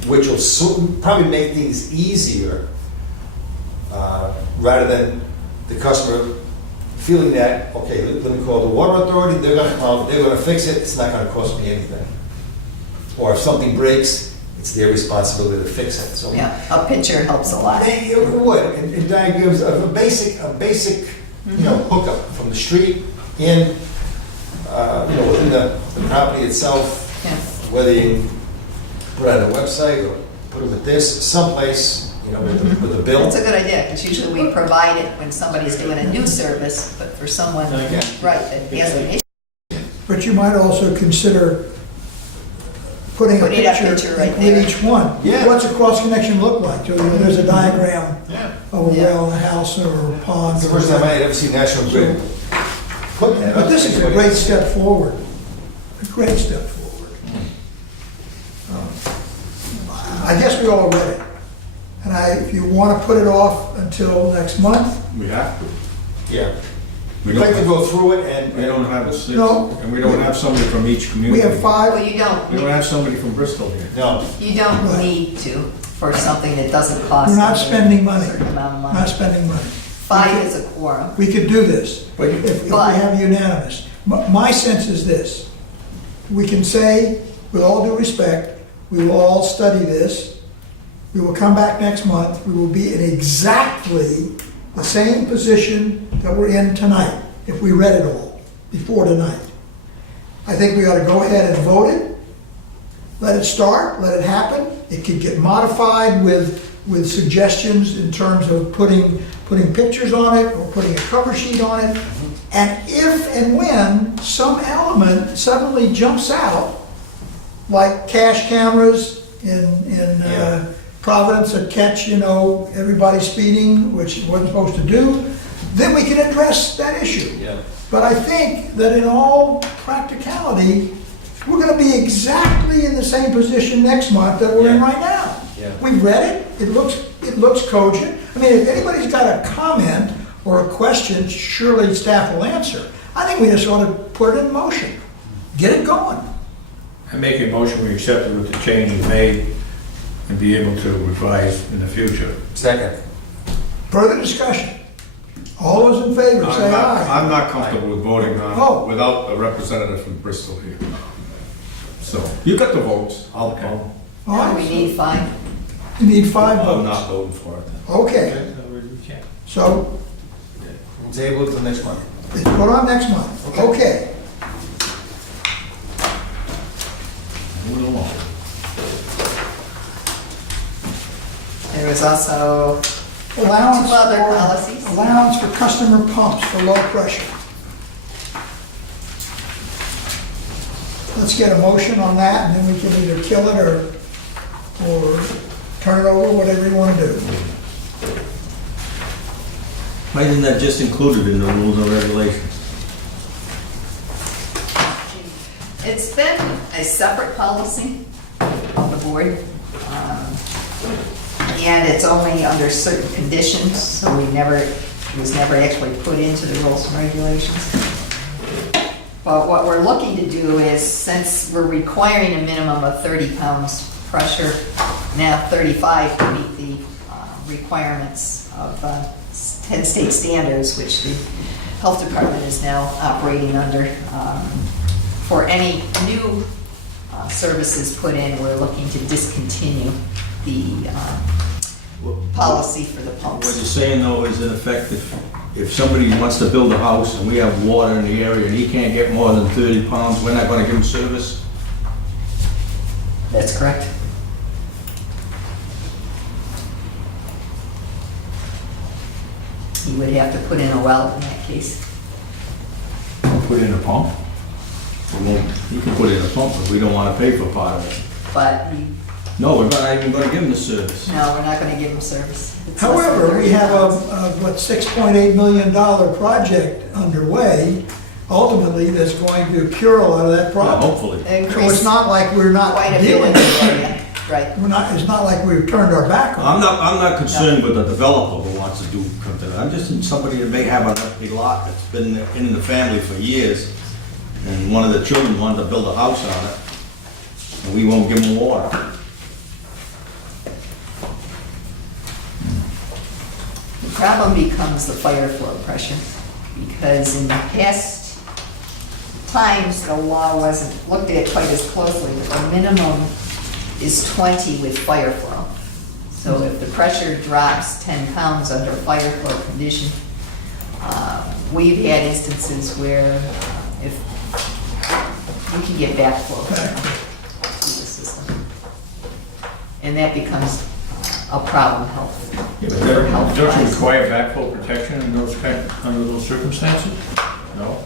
which will probably make things easier rather than the customer feeling that, okay, let me call the water authority, they're gonna come, they're gonna fix it, it's not gonna cost me anything. Or if something breaks, it's their responsibility to fix it, so. Yeah, a picture helps a lot. It would, and diagrams of a basic, hookup from the street in, within the property itself, Yeah. whether you put it on a website or put it with this, someplace, with a bill. That's a good idea, because usually we provide it when somebody's doing a new service, but for someone, Okay. right, that has an issue. But you might also consider putting a Putting a picture picture right there. with each one. Yeah. What's a cross connection look like? So, there's a diagram Yeah. of a Yeah. well, a house, or a pond. It's the or first time I whatever. had ever seen National Grid put that. But this is a great step forward, a great step forward. I guess we all read it. And if you want to put it off until next month, We have to. Yeah. We We'd like to don't, go through it and. we don't have a six, No. and we don't have somebody from each community. we have Well, 5, you We don't don't, have somebody from Bristol here. No. you don't Right. need to for something that doesn't cost. We're not spending money. A certain amount of not money. spending money. 5 is a quorum. We could do this, But if we But- have unanimous. My sense is this: we can say, with all due respect, we will all study this, we will come back next month, we will be in exactly the same position that we're in tonight, if we read it all before tonight. I think we ought to go ahead and vote it, let it start, let it happen. It could get modified with suggestions in terms of putting pictures on it or putting a cover sheet on it. And if and when some element suddenly jumps out, like cash cameras in Providence that catch, everybody speeding, which it wasn't supposed to do, then we can address that issue. Yeah. But I think that in all practicality, we're gonna be exactly in the same position next month that we're in right now. Yeah. We read it, it looks cogent. I mean, if anybody's got a comment or a question, surely staff will answer. I think we just ought to put it in motion, get it going. I make a motion, we accept it with the changes made and be able to revise in the future. Second. Further discussion? All those in favor, say aye. I'm not comfortable with voting Oh. on, without a representative from Bristol here. So, you got the votes. All We right, need 5. you need 5 I'm votes. not voting for it. Okay, so We'll table it till next month. it's put on next month. Okay. Move along. There was also Allowance 2 other for- policies. Allowance for customer pumps for low pressure. Let's get a motion on that, and then we can either kill it or turn it over, whatever you want to do. Why isn't that just included in the rules and regulations? It's been a separate policy on the board. And it's only under certain conditions, so it was never actually put into the rules and regulations. But what we're looking to do is, since we're requiring a minimum of 30 pounds pressure, now 35 to meet the requirements of 10 state standards, which the health department is now operating under. For any new services put in, we're looking to discontinue the policy for the What pumps. you're saying though is in effect, if somebody wants to build a house and we have water in the area and he can't get more than 30 pounds, we're not gonna give him service? That's correct. He would have to put in a well in that case. put in a pump? He can put in a pump, but we don't wanna pay for part of it. But, No, we're not even gonna give him the service. no, we're not gonna give them service. It's less than However, we have a, $30,000. what, $6.8 million project underway, ultimately, that's going to cure a lot of that problem. Hopefully. So it's Increase not like we're not quite a bit dealing in with the it. area, right. It's not like we've turned our back on it. I'm not concerned with the developer who wants to do something. I'm just in somebody that may have an empty lot that's been in the family for years, and one of the children wanted to build a house on it, and we won't give them water. The problem becomes the fire flow pressure, because in the past times, the law wasn't looked at quite as closely, but the minimum is 20 with fire flow. So if the pressure drops 10 pounds under fire flow condition, we've had instances where if you can get backflow through the system, and that becomes a problem health. Yeah, but for health don't you wise. require backflow protection in those under those circumstances? No?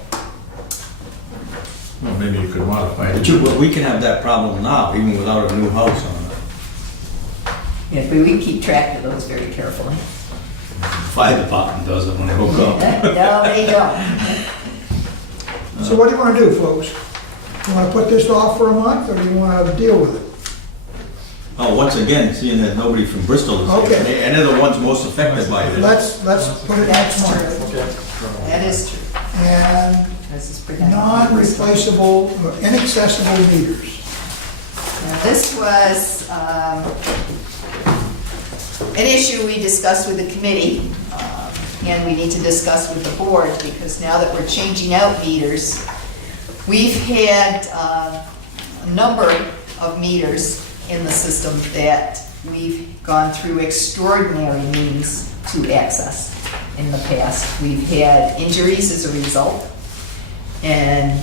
Well, maybe you could modify it. But we can have that problem now, even without a new house on it. Yeah, but we keep track of those very carefully. Fire department does it when they hook up. No, they don't. So what do you want to do, folks? You want to put this off for a month, or do you want to deal with it? Oh, once again, seeing that nobody from Bristol is Okay. here, and they're the ones most affected by this. Let's put it next That's month. true. That is true. And This is predominantly- non-replaceable, or inaccessible meters. Now, this was an issue we discussed with the committee, and we need to discuss with the board, because now that we're changing out meters, we've had a number of meters in the system that we've gone through extraordinary means to access in the past. We've had injuries as a result, and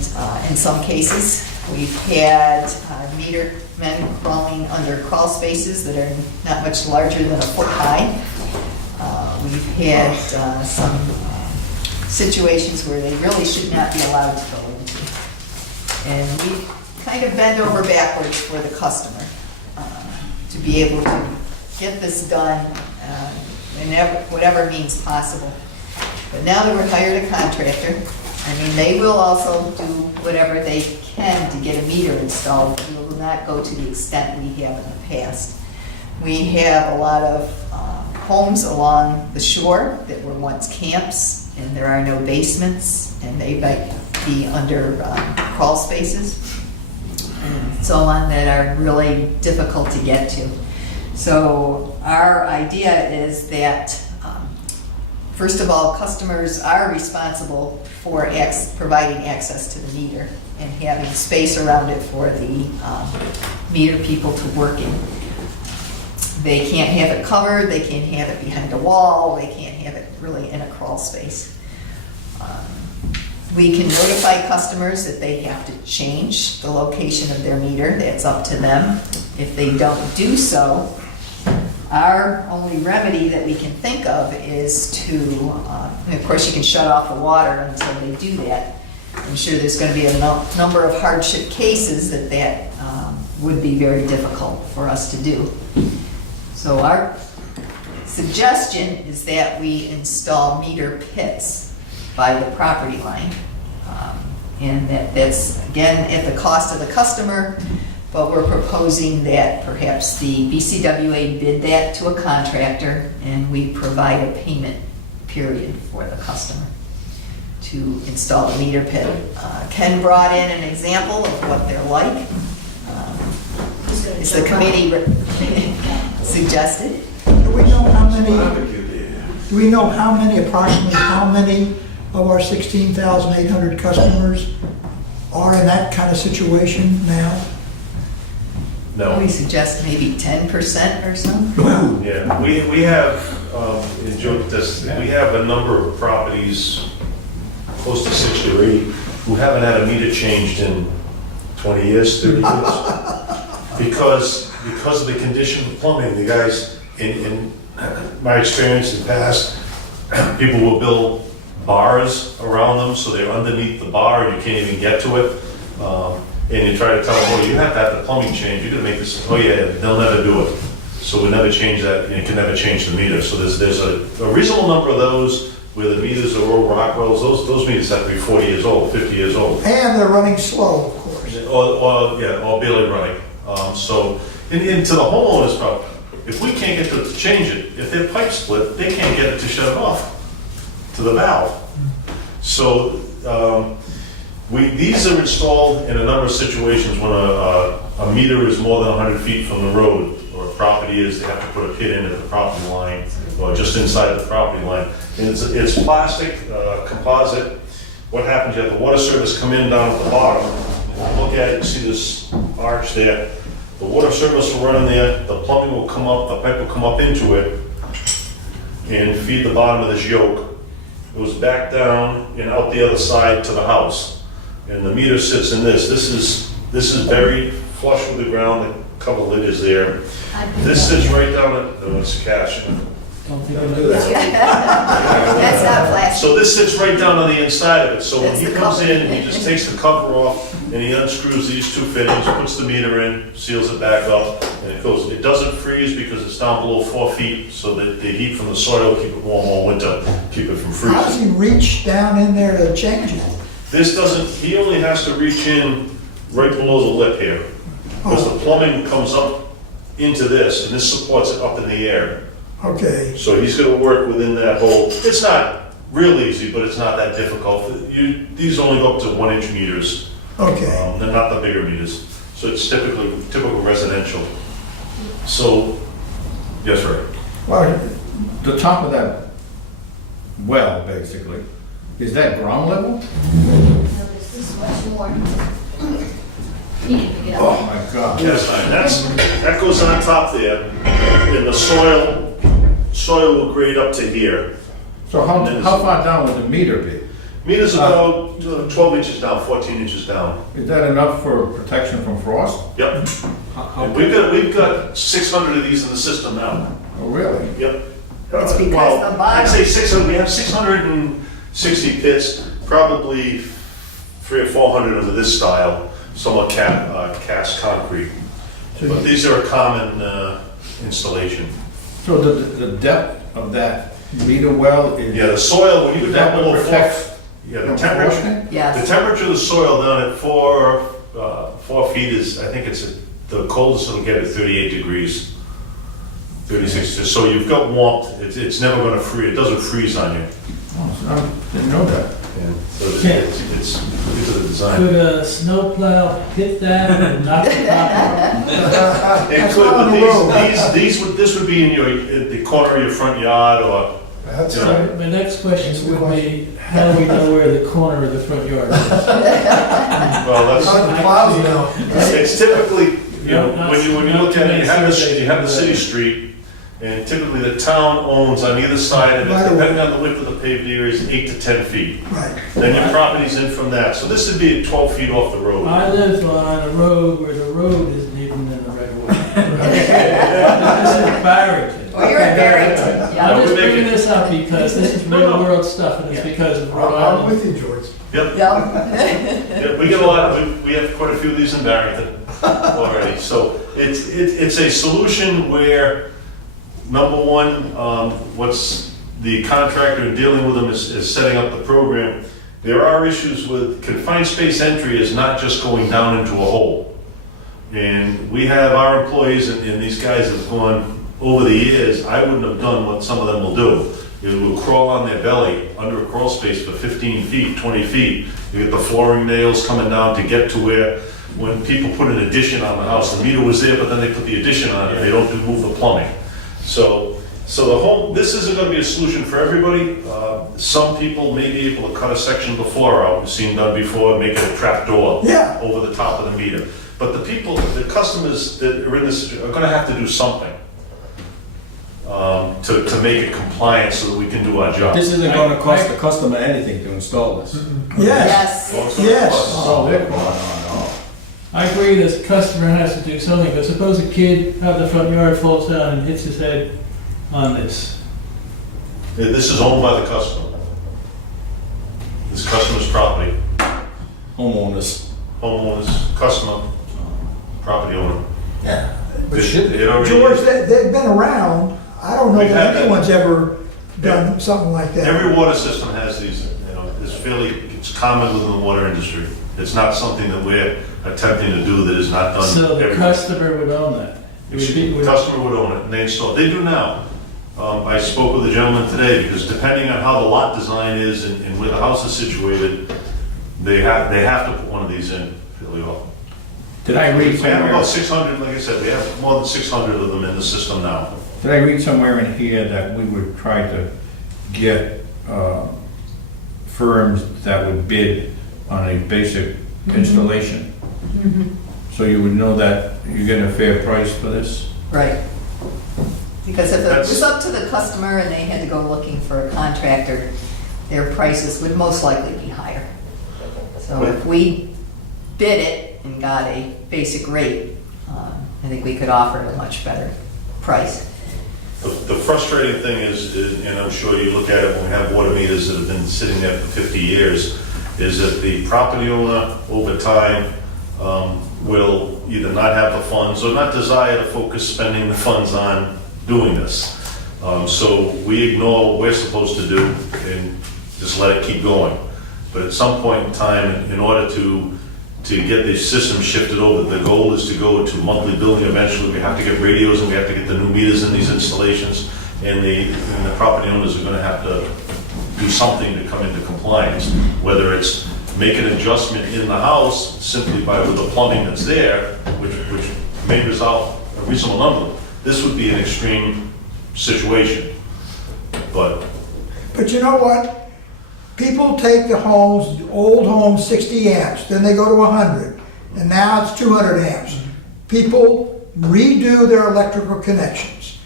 in some cases, we've had meter men crawling under crawl spaces that are not much larger than a foot high. We've had some situations where they really should not be allowed to go into. And we kind of bend over backwards for the customer to be able to get this done in whatever means possible. But now that we've hired a contractor, I mean, they will also do whatever they can to get a meter installed, but we will not go to the extent we have in the past. We have a lot of homes along the shore that were once camps, and there are no basements, and they might be under crawl spaces and so on that are really difficult to get to. So our idea is that, first of all, customers are responsible for providing access to the meter and having space around it for the meter people to work in. They can't have it covered, they can't have it behind a wall, they can't have it really in a crawl space. We can notify customers that they have to change the location of their meter, that's up to them. If they don't do so, our only remedy that we can think of is to, and of course you can shut off the water until they do that. I'm sure there's going to be a number of hardship cases that would be very difficult for us to do. So our suggestion is that we install meter pits by the property line. And that's, again, at the cost of the customer, but we're proposing that perhaps the BCWA bid that to a contractor, and we provide a payment period for the customer to install the meter pit. Ken brought in an example of what they're like. As the committee suggested. Do we know approximately how many of our 16,800 customers are in that kind of situation now? We suggest maybe 10% or so. Yeah, we have, we have a number of properties, close to 60 or 80, who haven't had a meter changed in 20 years, 30 years. Because of the condition of plumbing, the guys, in my experience in the past, people will bill bars around them, so they're underneath the bar, and you can't even get to it. And you try to tell them, oh, you have to have the plumbing change, you're gonna make this, oh yeah, they'll never do it. So we never change that, you can never change the meter. So there's a reasonable number of those where the meters are old Rockwells, those meters have to be 40 years old, 50 years old. And they're running slow, of course. Or barely running. So, into the homeowner's problem, if we can't get to change it, if their pipe split, they can't get it to shut it off to the valve. So, these are installed in a number of situations when a meter is more than 100 feet from the road, or a property is, they have to put a pin in at the property line, or just inside the property line. And it's plastic, composite. What happens, you have the water service come in down at the bottom, and look at it, you see this arch there. The water service will run in there, the plumbing will come up, the pipe will come up into it, and feed the bottom of this yoke. It goes back down and out the other side to the house. And the meter sits in this. This is buried flush with the ground, the cover lid is there. This sits right down at, no, it's cash. Don't think about that. That's not plastic. So this sits right down on the inside of it. So when That's he the comes cover. in, he just takes the cover off and he unscrews these two fittings, puts the meter in, seals it back up, and it goes. It doesn't freeze because it's down below 4 feet, so that the heat from the soil keep it warm all winter, keep it from How does freezing. he reach down in there to change it? This doesn't, he only has to reach in right below the lip here. Because the plumbing comes up into this, and this supports it up in the air. Okay, So he's gonna work within that hole. It's not real easy, but it's not that difficult. These only go up to 1-inch meters. okay. They're not the bigger meters. So it's typical residential. So, yes, Ray? Well, the top of that well, basically, is that ground level? This is much more. You can pick it up. Oh, my God. Yes, that goes on top there, and the soil will grade up to here. So how far down would the meter be? Meters about 12 inches down, 14 inches down. Is that enough for protection from frost? Yep. And we've got 600 of these in the system now. Oh, really? Yep. It's because Well, the bottom- I'd say 600, we have 660 pits, probably 300 or 400 of this style, some are cast concrete. But these are a common installation. So the depth of that meter well is? Yeah, the soil, when you Is get that down what below protects 4, yeah, the from temperature, frosting? Yes. the temperature of the soil down at 4 feet is, I think it's, the coldest it'll get at 38 degrees, 36, so you've got warmth, it's never gonna freeze, it doesn't freeze on you. Oh, so I didn't know that. So it's because of the design. Could a snowplow hit that and knock it off? It could, but this would be in the corner of your front yard, or, That's you know, right. My next question would be, how do we know where the corner of the front yard is? well, It's on the that's, plaza now. it's typically, you know, Not- when you not look at it, you have surveys, you have the city but- street, and typically the town owns on either side of it, Right away. depending on the width of the paved area, is 8 to 10 feet. Right. Then your property's in from that, so this would be 12 feet off the road. I live on a road where the road isn't even in the right of way. This is Barrington. Oh, you're in Barrington, I'm yeah. just we make bringing it- this up because this is real world stuff and it's because of Rhode I'm Island. with you, George. Yep. Yep. Yeah, we get a lot, we have quite a few of these in Barrington already. So it's a solution where, number one, what's the contractor dealing with them is setting up the program. There are issues with confined space entry is not just going down into a hole. And we have our employees, and these guys have gone over the years, I wouldn't have done what some of them will do. They will crawl on their belly under a crawl space for 15 feet, 20 feet. You get the flooring nails coming down to get to where, when people put an addition on the house, the meter was there, but then they put the addition on it, they don't move the plumbing. So the whole, this isn't gonna be a solution for everybody. Some people may be able to cut a section before out, we've seen done before, make it a trap door Yeah. over the top of the meter. But the people, the customers that are in this are gonna have to do something to make it compliant so that we can do our job. This isn't gonna cost the customer anything to install this. Yes, Well, it's gonna yes. cost. Oh, they're I agree that the customer has to do something, but suppose a kid out of the front yard falls down and hits his head on this. This is owned by the customer. homeowners, customer, property owner. Yeah. But should It already- George, they've been around. I don't know We've had that that. anyone's ever done something like that. Every water system has these, it's common within the water industry. It's not something that we're attempting to do that is not done. So the everywhere. customer would own that? It would be- The customer would own it, and they install, they do now. I spoke with a gentleman today, because depending on how the lot design is and where the house is situated, they have to put one of these in fairly often. Did I read We have somewhere, about 600, like I said, we have more than 600 of them in the system now. did I read somewhere in here that we would try to get firms that would bid on a basic installation? So you would know that you're getting a fair price for this? Right. Because if it was That's- up to the customer and they had to go looking for a contractor, their prices would most likely be higher. So if we bid it and got a basic rate, I think we could offer a much better price. The frustrating thing is, and I'm sure you look at it when we have water meters that have been sitting there for 50 years, is that the property owner over time will either not have the funds or not desire to focus spending the funds on doing this. So we ignore what we're supposed to do and just let it keep going. But at some point in time, in order to get the system shifted over, the goal is to go to monthly billing eventually. We have to get radios and we have to get the new meters in these installations. And the property owners are gonna have to do something to come into compliance, whether it's make an adjustment in the house simply with the plumbing that's there, which may resolve a reasonable number. This would be an extreme situation, but But you know what? People take the homes, old homes, 60 amps, then they go to 100, and now it's 200 amps. People redo their electrical connections.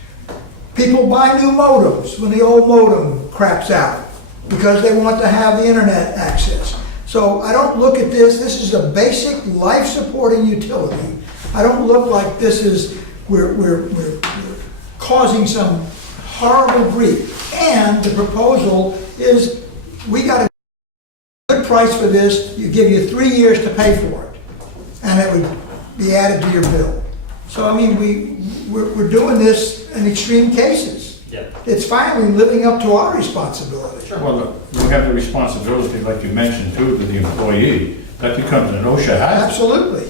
People buy new modems when the old modem craps out because they want to have the internet access. So I don't look at this is a basic life-supporting utility. I don't look like this is, we're causing some horrible grief. And the proposal is, we got a good price for this, give you 3 years to pay for it, and it would be added to your bill. So, I mean, we're doing this in extreme cases. Yeah. It's finally living up to our responsibility. Well, look, you have the responsibility, like you mentioned too, to the employee. That becomes an OSHA hazard. Absolutely.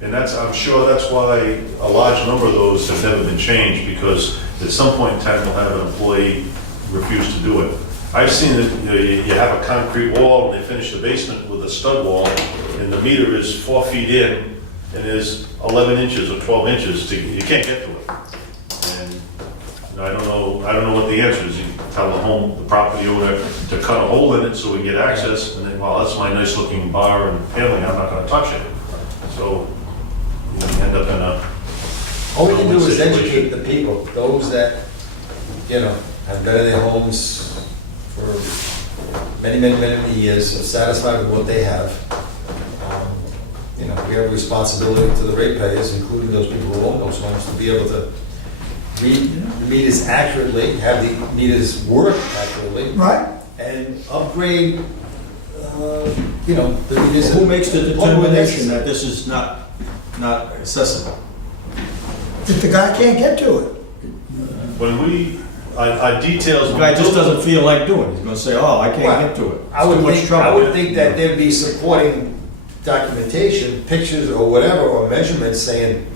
And I'm sure that's why a large number of those have never been changed, because at some point in time, we'll have an employee refuse to do it. I've seen it, you have a concrete wall, and they finish the basement with a stud wall, and the meter is 4 feet in, and is 11 inches or 12 inches, you can't get to it. And I don't know what the answer is. You tell the property owner to cut a hole in it so we can get access, and then, well, that's my nice looking bar and paneling, I'm not gonna touch it. So you end up in a All we can do is situation. educate the people, those that, have been in their homes for many, many, many, many years, are satisfied with what they have. We have a responsibility to the ratepayers, including those people who own those homes, to be able to read the meters accurately, have the meters work accurately, Right? and upgrade, the meters. Who makes the What would determination they- that this is not accessible? If the guy can't get to it. When our details. The guy just doesn't feel like doing it. He's gonna say, oh, I can't get to it. I would It's too much think, trouble. I would think that there'd be supporting documentation, pictures or whatever, or measurements saying,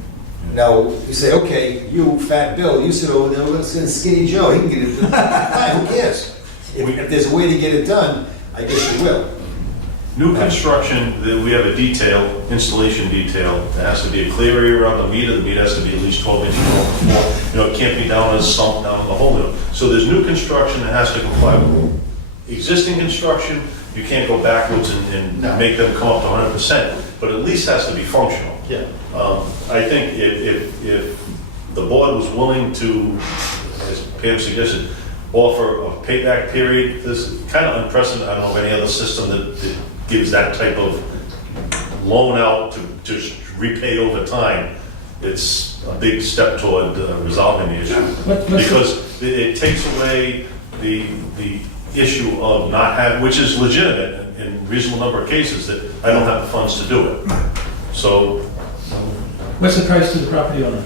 now, you say, okay, you fat Bill, you sit over there, let's get Skinny Joe, he can get it done. Fine, who cares? If there's a way to get it done, I guess you will. New construction, we have a installation detail. There has to be a clear area around the meter has to be at least 12 inches off the floor. It can't be down as sunk down in the hole. So there's new construction that has to comply with existing construction. You can't go backwards and make them come up to 100%, but at least has to be functional. Yeah. I think if the board was willing to, as Pam suggested, offer a payback period, this is kind of unprecedented. I don't know of any other system that gives that type of loan out to just repay over time. It's a big step toward resolving the issue. Because it takes away the issue of not having, which is legitimate, in reasonable number of cases that I don't have the funds to do it. So What's the price to the property owner?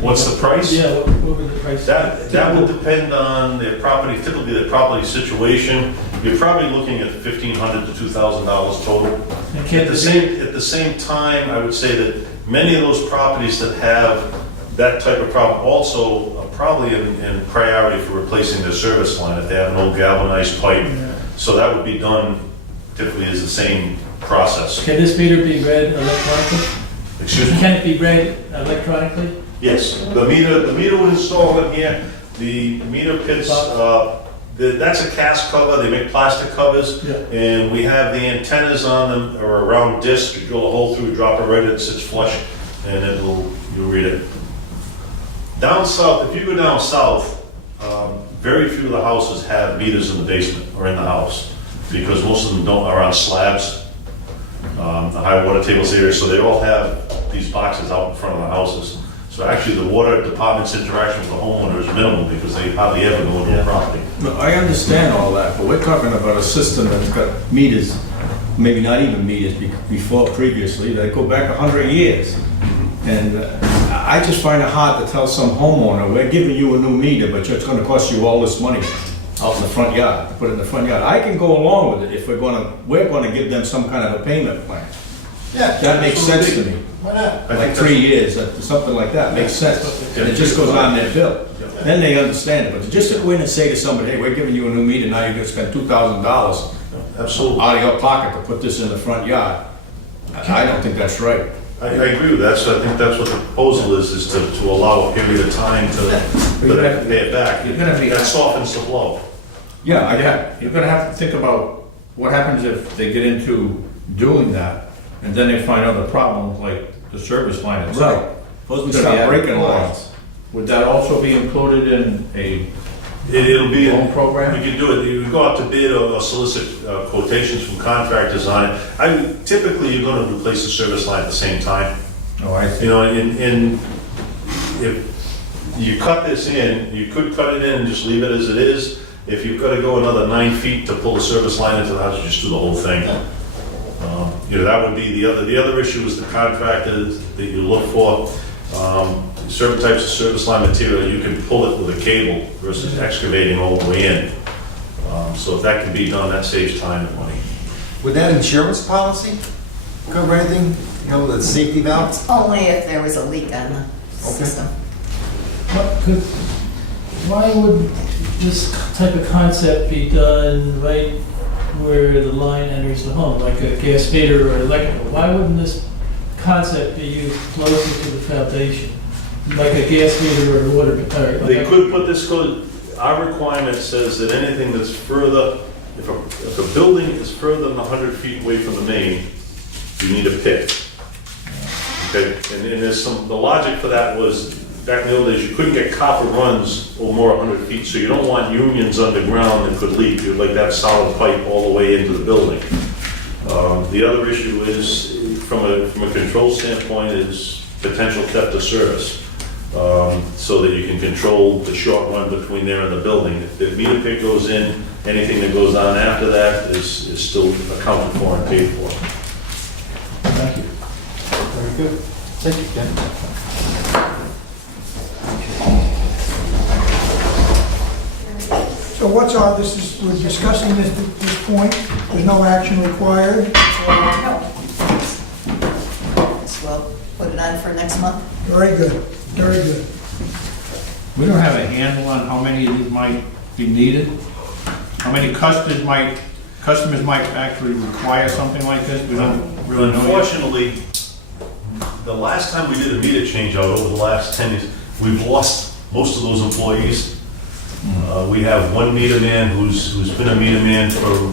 what's the price? Yeah, what would the price? That will depend on their property, typically their property situation. You're probably looking at $1,500 to $2,000 total. At the same time, I would say that many of those properties that have that type of problem also are probably in priority for replacing their service line if they have an old galvanized pipe. So that would be done typically as the same process. Can this meter be read electronically? Excuse me? Can it be read electronically? Yes, the meter would install in here. The meter pits, that's a cast cover, they make plastic covers, Yeah. and we have the antennas on them, or a round disc, you drill a hole through, drop it right in, it sits flush, and you'll read it. Down south, if you go down south, very few of the houses have meters in the basement or in the house, because most of them are on slabs, the high water tables area, so they all have these boxes out in front of the houses. So actually, the water department's interaction with the homeowner is minimal, because they hardly ever go into the property. No, I understand all that, but we're talking about a system that's got meters, maybe not even meters, before previously, that go back 100 years. And I just find it hard to tell some homeowner, we're giving you a new meter, but it's gonna cost you all this money out in the front yard, to put it in the front yard. I can go along with it if we're gonna give them some kind of a payment plan. Yeah. That makes sense to me. Why not? Like 3 years, something like that, makes sense. And it just goes on their bill. Then they understand it, but just to go in and say to somebody, hey, we're giving you a new meter, now you're gonna spend $2,000 Absolutely. out of your pocket to put this in the front yard, I don't think that's right. I agree with that, so I think that's what the proposal is to allow a period of time to pay it back. You're gonna be- That softens the blow. Yeah, You're gonna have to think about what happens if they get into doing that, and then they find other problems like the service line right. itself. Suppose we Could be start added breaking cost. lines. Would that also be included in a It'll be, loan program? you can do it, you can go out to bid or solicit quotations from contractors on it. Typically, you're gonna replace the service line at the same time. Oh, I see. You know, and if you cut this in, you could cut it in and just leave it as it is. If you've got to go another 9 feet to pull the service line into the house, you just do the whole thing. You know, that would be the other issue is the contractor that you look for. Certain types of service line material, you can pull it with a cable versus excavating all the way in. So if that can be done, that saves time and money. Would that insurance policy cover anything, you know, the safety valves? Only if there was a leak on the system. Why would this type of concept be done right where the line enters the home, like a gas meter or electrical? Why wouldn't this concept be used closer to the foundation, like a gas meter or water? They could put this code, our requirement says that anything that's further, if a building is further than 100 feet away from the main, you need a pit. Okay, and there's the logic for that was, back in the old days, you couldn't get copper runs over more 100 feet, so you don't want unions underground that could leak. You'd like that solid pipe all the way into the building. The other issue is, from a control standpoint, is potential theft of service. So that you can control the short run between there and the building. If the meter pit goes in, anything that goes on after that is still accounted for and paid for. Thank you. Very good. Thank you, Ken. So what's we're discussing this at this point, there's no action required? Well, put it on for next month. Very good, very good. We don't have a handle on how many of these might be needed? How many customers might actually require something like this? We don't really know yet. Unfortunately, the last time we did a meter change out over the last 10 years, we've lost most of those employees. We have one meter man who's been a meter man for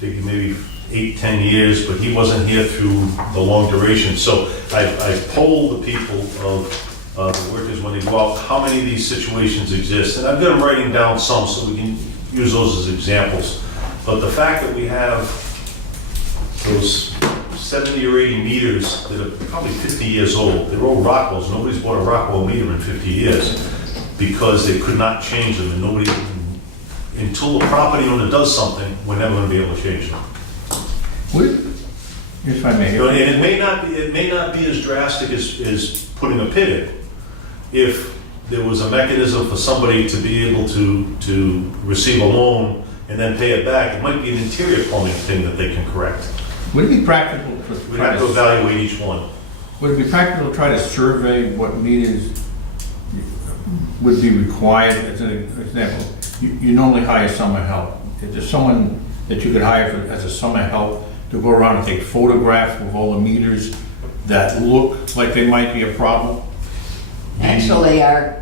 maybe 8-10 years, but he wasn't here through the long duration. So I polled the people of the workers when they go out, how many of these situations exist. And I've got them writing down some so we can use those as examples. But the fact that we have those 70 or 80 meters that are probably 50 years old, they're old Rockwells. Nobody's bought a Rockwell meter in 50 years because they could not change them, and nobody, until the property owner does something, we're never going to be able to change them. If I may. You know, and it may not be as drastic as putting a pit in. If there was a mechanism for somebody to be able to receive a loan and then pay it back, it might be an interior plumbing thing that they can correct. Would it be practical to We'd have to evaluate each one. Would it be practical to try to survey what meters would be required? As an example, you normally hire summer help. Is there someone that you could hire as a summer help to go around and take photographs of all the meters that look like they might be a problem? Actually, our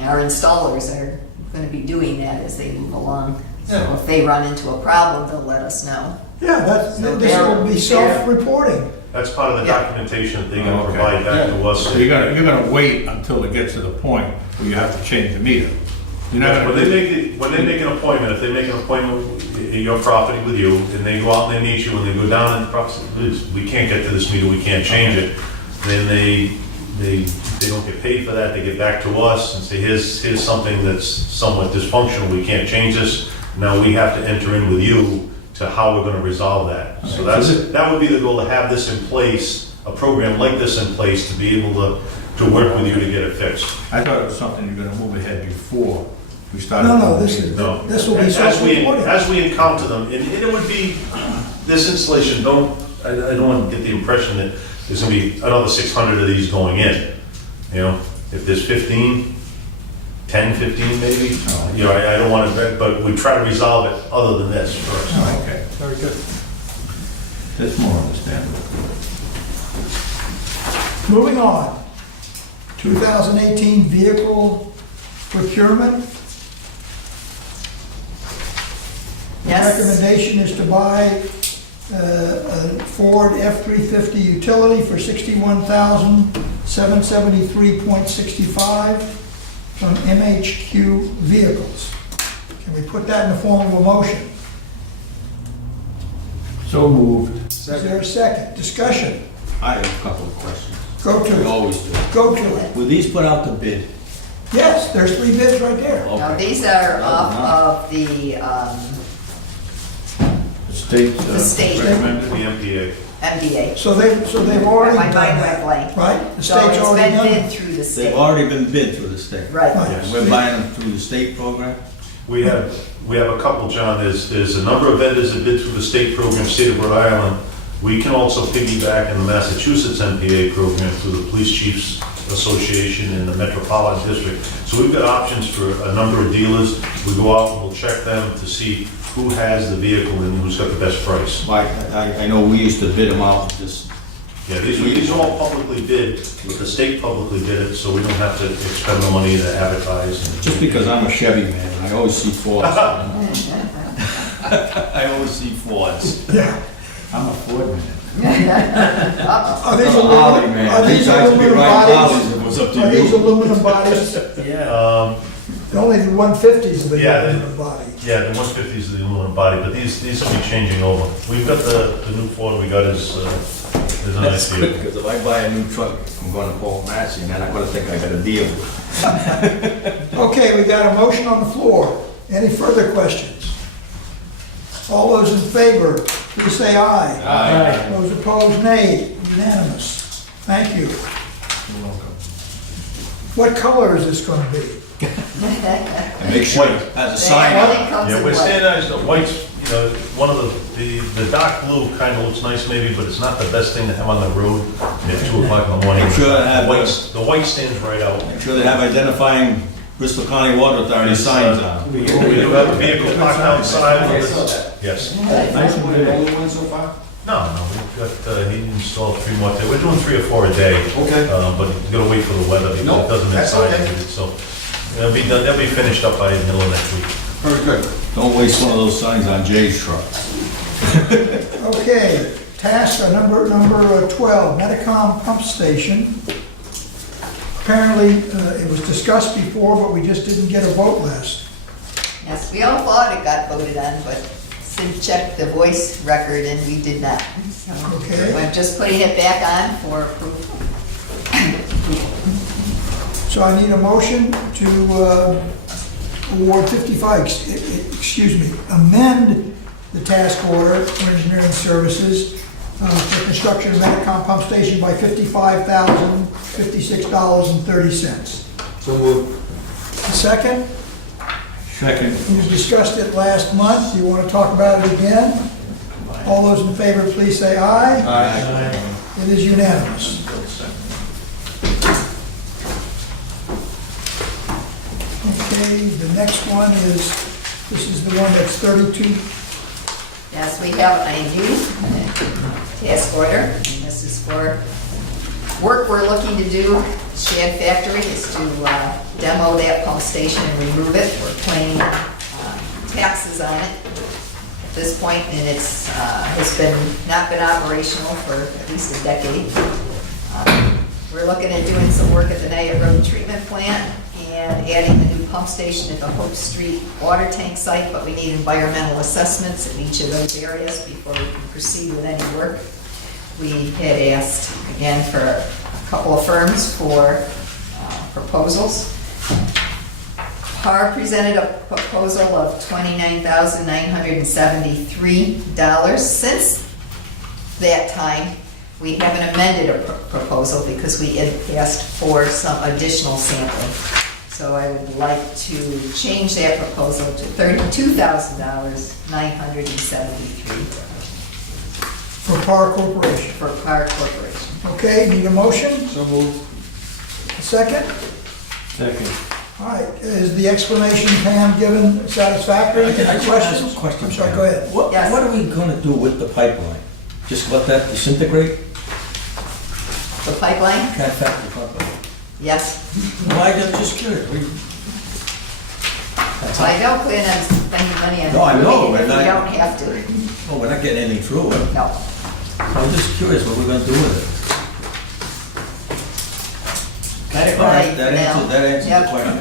installers are gonna be doing that as they move along. So if they run into a problem, they'll let us know. Yeah, this will be self-reporting. That's part of the Yeah. documentation that they're gonna Okay. provide back to us. So you're gonna wait until it gets to the point where you have to change the meter. You're not When gonna. they make an appointment, if they make an appointment at your property with you, and they go out and they meet you, and they go down and we can't get to this meter, we can't change it, then they don't get paid for that, they get back to us and say, here's something that's somewhat dysfunctional, we can't change this, now we have to enter in with you to how we're gonna resolve that. So that would be the goal, to have this in place, a program like this in place, to be able to work with you to get it fixed. I thought it was something you're gonna move ahead before we started. No, this will be self-reporting. As we encounter them, and it would be, this installation, I don't want to get the impression that there's gonna be another 600 of these going in. You know, if there's 15, 10, 15 maybe, you know, I don't want to, but we try to resolve it other than this first. Okay, very good. That's more understandable. Moving on, 2018 vehicle procurement. Yes. Recommendation is to buy a Ford F-350 utility for $61,773.65 from MHQ Vehicles. Can we put that in the form of a motion? So moved. Is there a second? Discussion? I have a couple of questions. Go to We it. always do. Go to it. Were these put out to bid? Yes, there's 3 bids right there. Now, Okay. these are off of the The state. recommended. The MPA. MDA. So they've already My done mind that, went blank. right? The So state's it's already been done bid it. through the They've state. already been bid through the state. Right. Right. We're buying them through the state program? We have a couple, John, there's a number of vendors that bid through the state program, state of Rhode Island. We can also piggyback in the Massachusetts MPA program through the Police Chiefs Association and the Metropolitan District. So we've got options for a number of dealers. We go out and we'll check them to see who has the vehicle and who's got the best price. I know we used to bid them out, just, Yeah, these are all publicly bid, the state publicly bid it, so we don't have to expend the money to advertise. just because I'm a Chevy man, I always see Fords. I always see Fords. Yeah. I'm a Ford man. Are these I'm a Harley man. are these I used to be aluminum riding bodies? Harleys if it was up to Are these you. aluminum bodies? Yeah. Only the 150s are the Yeah, aluminum body. Yeah, the 150s are the aluminum body, but these will be changing over. We've got the new Ford we got is a nice That's good, vehicle. because if I buy a new truck, I'm gonna call Massey, and then I'm gonna think I got a deal. Okay, we got a motion on the floor. Any further questions? All those in favor, please say aye. Aye. Those opposed, nay. Unanimous. Thank you. You're welcome. What color is this going to be? And make sure it has a sign on it. Yeah, we're standardized, the white's, you know, one of the dark blue kind of looks nice maybe, but it's not the best thing to have on the road at 2 o'clock in the morning. Make sure it has- The white stands right out. Make sure they have identifying Bristol County Water Authority signs on it. We do have a vehicle parked outside. Yes. Nice and big. No, we've got, he installed 3 more today. We're doing 3 or 4 a day. Okay. But you gotta wait for the weather because it doesn't that's inside. okay. So they'll be done, they'll be finished up by the middle of next week. Very good. Don't waste one of those signs on Jay's truck. Okay, task number 12, Metacom pump station. Apparently, it was discussed before, but we just didn't get a vote list. Yes, we all thought it got voted on, but Sid checked the voice record and we did not. So Okay. I'm just putting it back on for approval. So I need a motion to award 55, excuse me, amend the task order for engineering services for construction of Metacom pump station by $55,056.30. So moved. Second, Second. you discussed it last month. You want to talk about it again? All those in favor, please say aye. Aye. It is unanimous. Okay, the next one is, this is the one that's 32. Yes, we have a new task order, and this is for work we're looking to do. Shad Factory is to demo that pump station and remove it. We're paying taxes on it at this point, and it's has not been operational for at least a decade. We're looking at doing some work at the Naya Road Treatment Plant and adding the new pump station at the Hope Street water tank site, but we need environmental assessments in each of those areas before we can proceed with any work. We had asked again for a couple of firms for proposals. PAR presented a proposal of $29,973. Since that time, we haven't amended a proposal because we had asked for some additional sampling. So I would like to change that proposal to $32,973 For PAR Corporation. for PAR Corporation. Okay, need a motion? So moved. A second? Second. All right, is the explanation Pam given satisfactory? I just want to ask Questions? a question. I'm sorry, go ahead. Yes. What are we gonna do with the pipeline? Just let that disintegrate? The pipeline? Cat factory pipeline? Yes. Why, I'm just curious. So I don't plan on spending money on No, I know, it if and we I- don't have to. Oh, we're not getting anything through it. No. I'm just curious what we're gonna do with it. Let it All right, ride that for now. answers Yep. the question.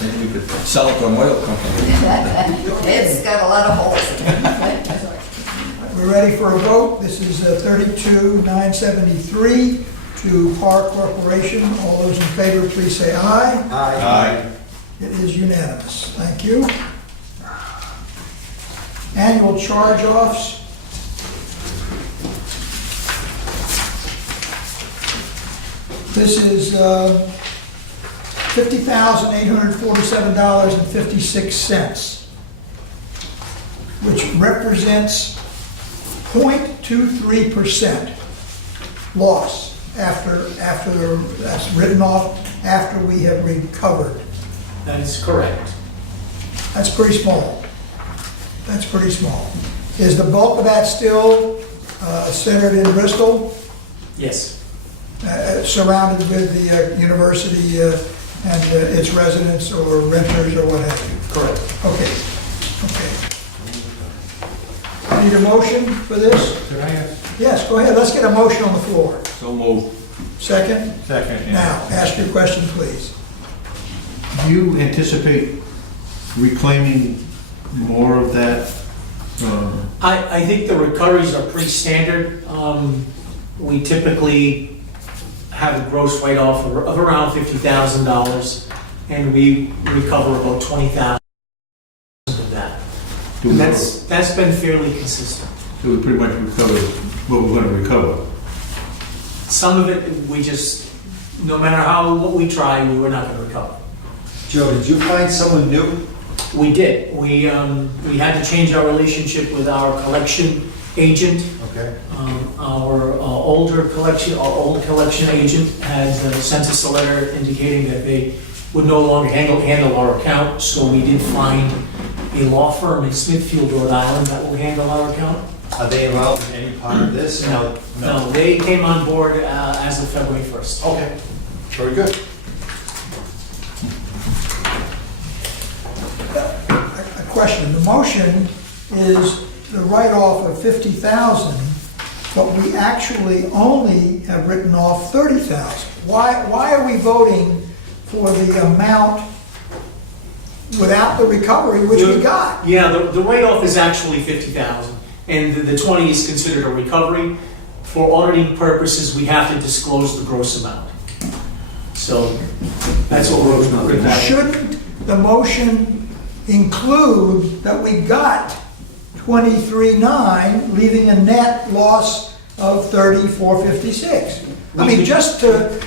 Maybe we could sell it to an oil company. It's got a lot of holes in it. We're ready for a vote. This is 32,973 to PAR Corporation. All those in favor, please say aye. Aye. It is unanimous. Thank you. Annual charge-offs. This is $50,847.56, which represents 0.23% loss that's written off after we have recovered. That is correct. That's pretty small. That's pretty small. Is the bulk of that still centered in Bristol, Yes. surrounded with the university and its residents or renters or what have you? Correct. Okay, okay. Need a motion for this? Could I ask? Yes, go ahead, let's get a motion on the floor. So moved. Second? Second, yeah. Now, ask your question, please. Do you anticipate reclaiming more of that? I think the recoveries are pretty standard. We typically have a gross write-off of around $50,000, and we recover about $20,000 of that. And that's been fairly consistent. So we pretty much recovered what we're going to recover? Some of it, we just, no matter what we try, we were not going to recover. Joe, did you find someone new? We did. We had to change our relationship with our collection agent. Okay. Our old collection agent had sent us a letter indicating that they would no longer handle our account, so we did find a law firm in Smithfield, Rhode Island that will handle our account. Are they involved in any part of this? No, they came on board as of February 1st. Okay, very good. A question, the motion is the write-off of 50,000, but we actually only have written off 30,000. Why are we voting for the amount without the recovery, which we got? Yeah, the write-off is actually 50,000, and the 20 is considered a recovery. For auditing purposes, we have to disclose the gross amount. So that's what we're requiring. Shouldn't the motion include that we got 23,9, leaving a net loss of 30,456. I mean, just to,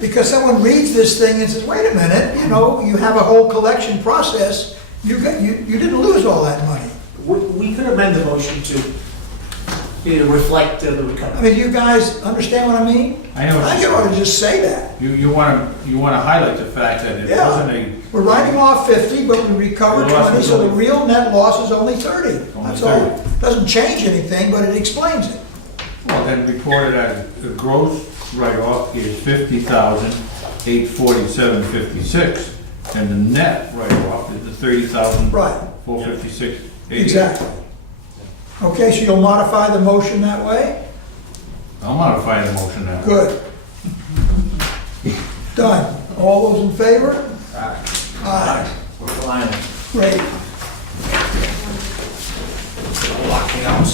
because someone reads this thing and says, wait a minute, you know, you have a whole collection process, you didn't lose all that money. We could amend the motion to reflect the I recovery. mean, you guys understand what I mean? I know what I you're ought to saying. just say that. You want to highlight the fact that it Yeah. wasn't a, We're writing off 50, but we recovered The loss 20, was so the only- real net loss is only 30. Only That's all. 30. Doesn't change anything, but it explains it. well, then reported as a gross write-off is 50,847.56, and the net write-off is the 30,456.88. Right, exactly. Okay, so you'll modify the motion that way? I'll modify the motion now. Good. Done. All those in favor? Aye. We're flying. Great. Locking out.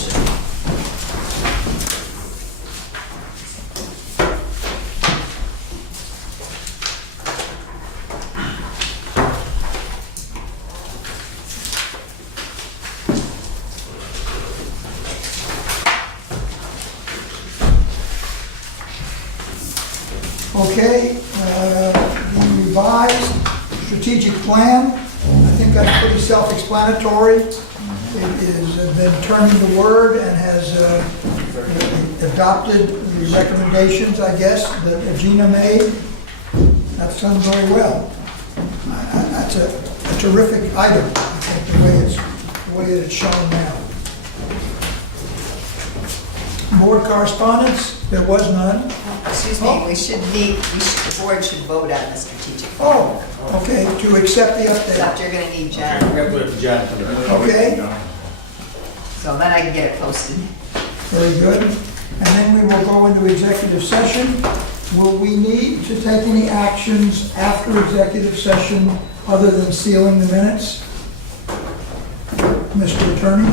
Okay, the revised strategic plan, I think that's pretty self-explanatory. It has been turned into Word and has adopted the recommendations, I guess, that Gina made. That's done very well. That's a terrific item, I think, the way it's shown now. Board correspondence, there was none. Excuse me, the board should vote on the strategic plan. Oh, okay, to accept the update. Except you're gonna need John, Okay, so then I can get it posted. very good. And then we will go into executive session. Will we need to take any actions after executive session other than sealing the minutes? Mr. Attorney?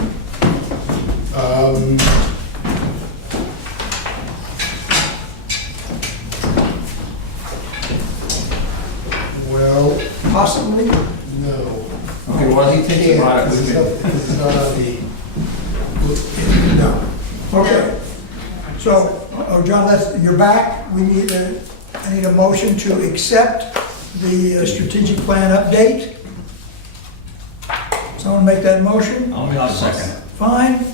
Well, Possibly? no. Okay, well, he thinks about it, we can. This is not on the, No. Okay. So, John, you're back. I need a motion to accept the strategic plan update. Someone make that motion? I'll make a second. Fine.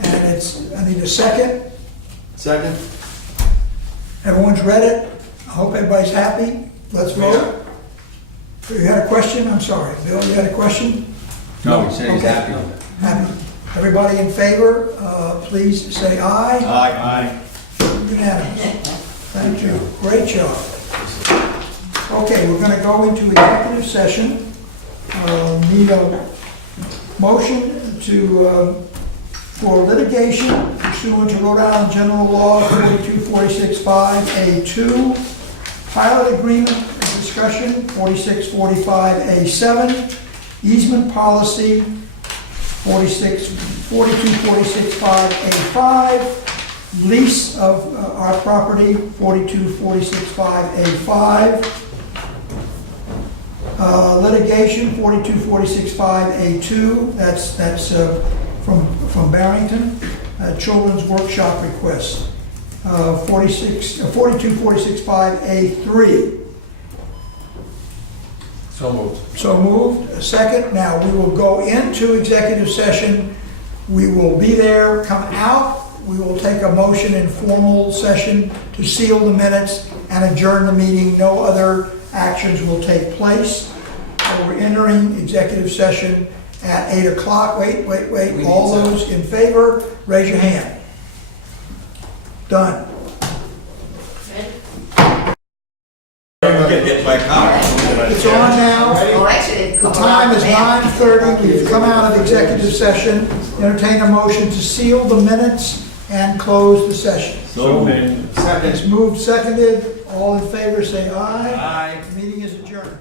And I need a second. Second? Everyone's read it. I hope everybody's happy. Let's vote. You had a question? I'm sorry. Bill, you had a question? No, he said he's Okay. happy with it. Happy. Everybody in favor, please say aye. Aye. Unanimous. Thank you. Great job. Okay, we're gonna go into executive session. Need a motion for litigation pursuant to Rhode Island General Law 42465A2, pilot agreement discussion 4645A7, easement policy 42465A5, lease of our property 42465A5, litigation 42465A2, that's from Barrington, children's workshop request 42465A3. So moved. So moved. A second. Now, we will go into executive session. We will be there, come out. We will take a motion in formal session to seal the minutes and adjourn the meeting. No other actions will take place. We're entering executive session at 8 o'clock. Wait. All those in favor, raise your hand. Done. Get hit by a car. It's on now. Oh, actually, The time is 9:30. We've come out of executive session. Entertain a motion to seal the minutes and close the session. So made. It's moved, seconded. All in favor, say aye. Aye. Meeting is adjourned.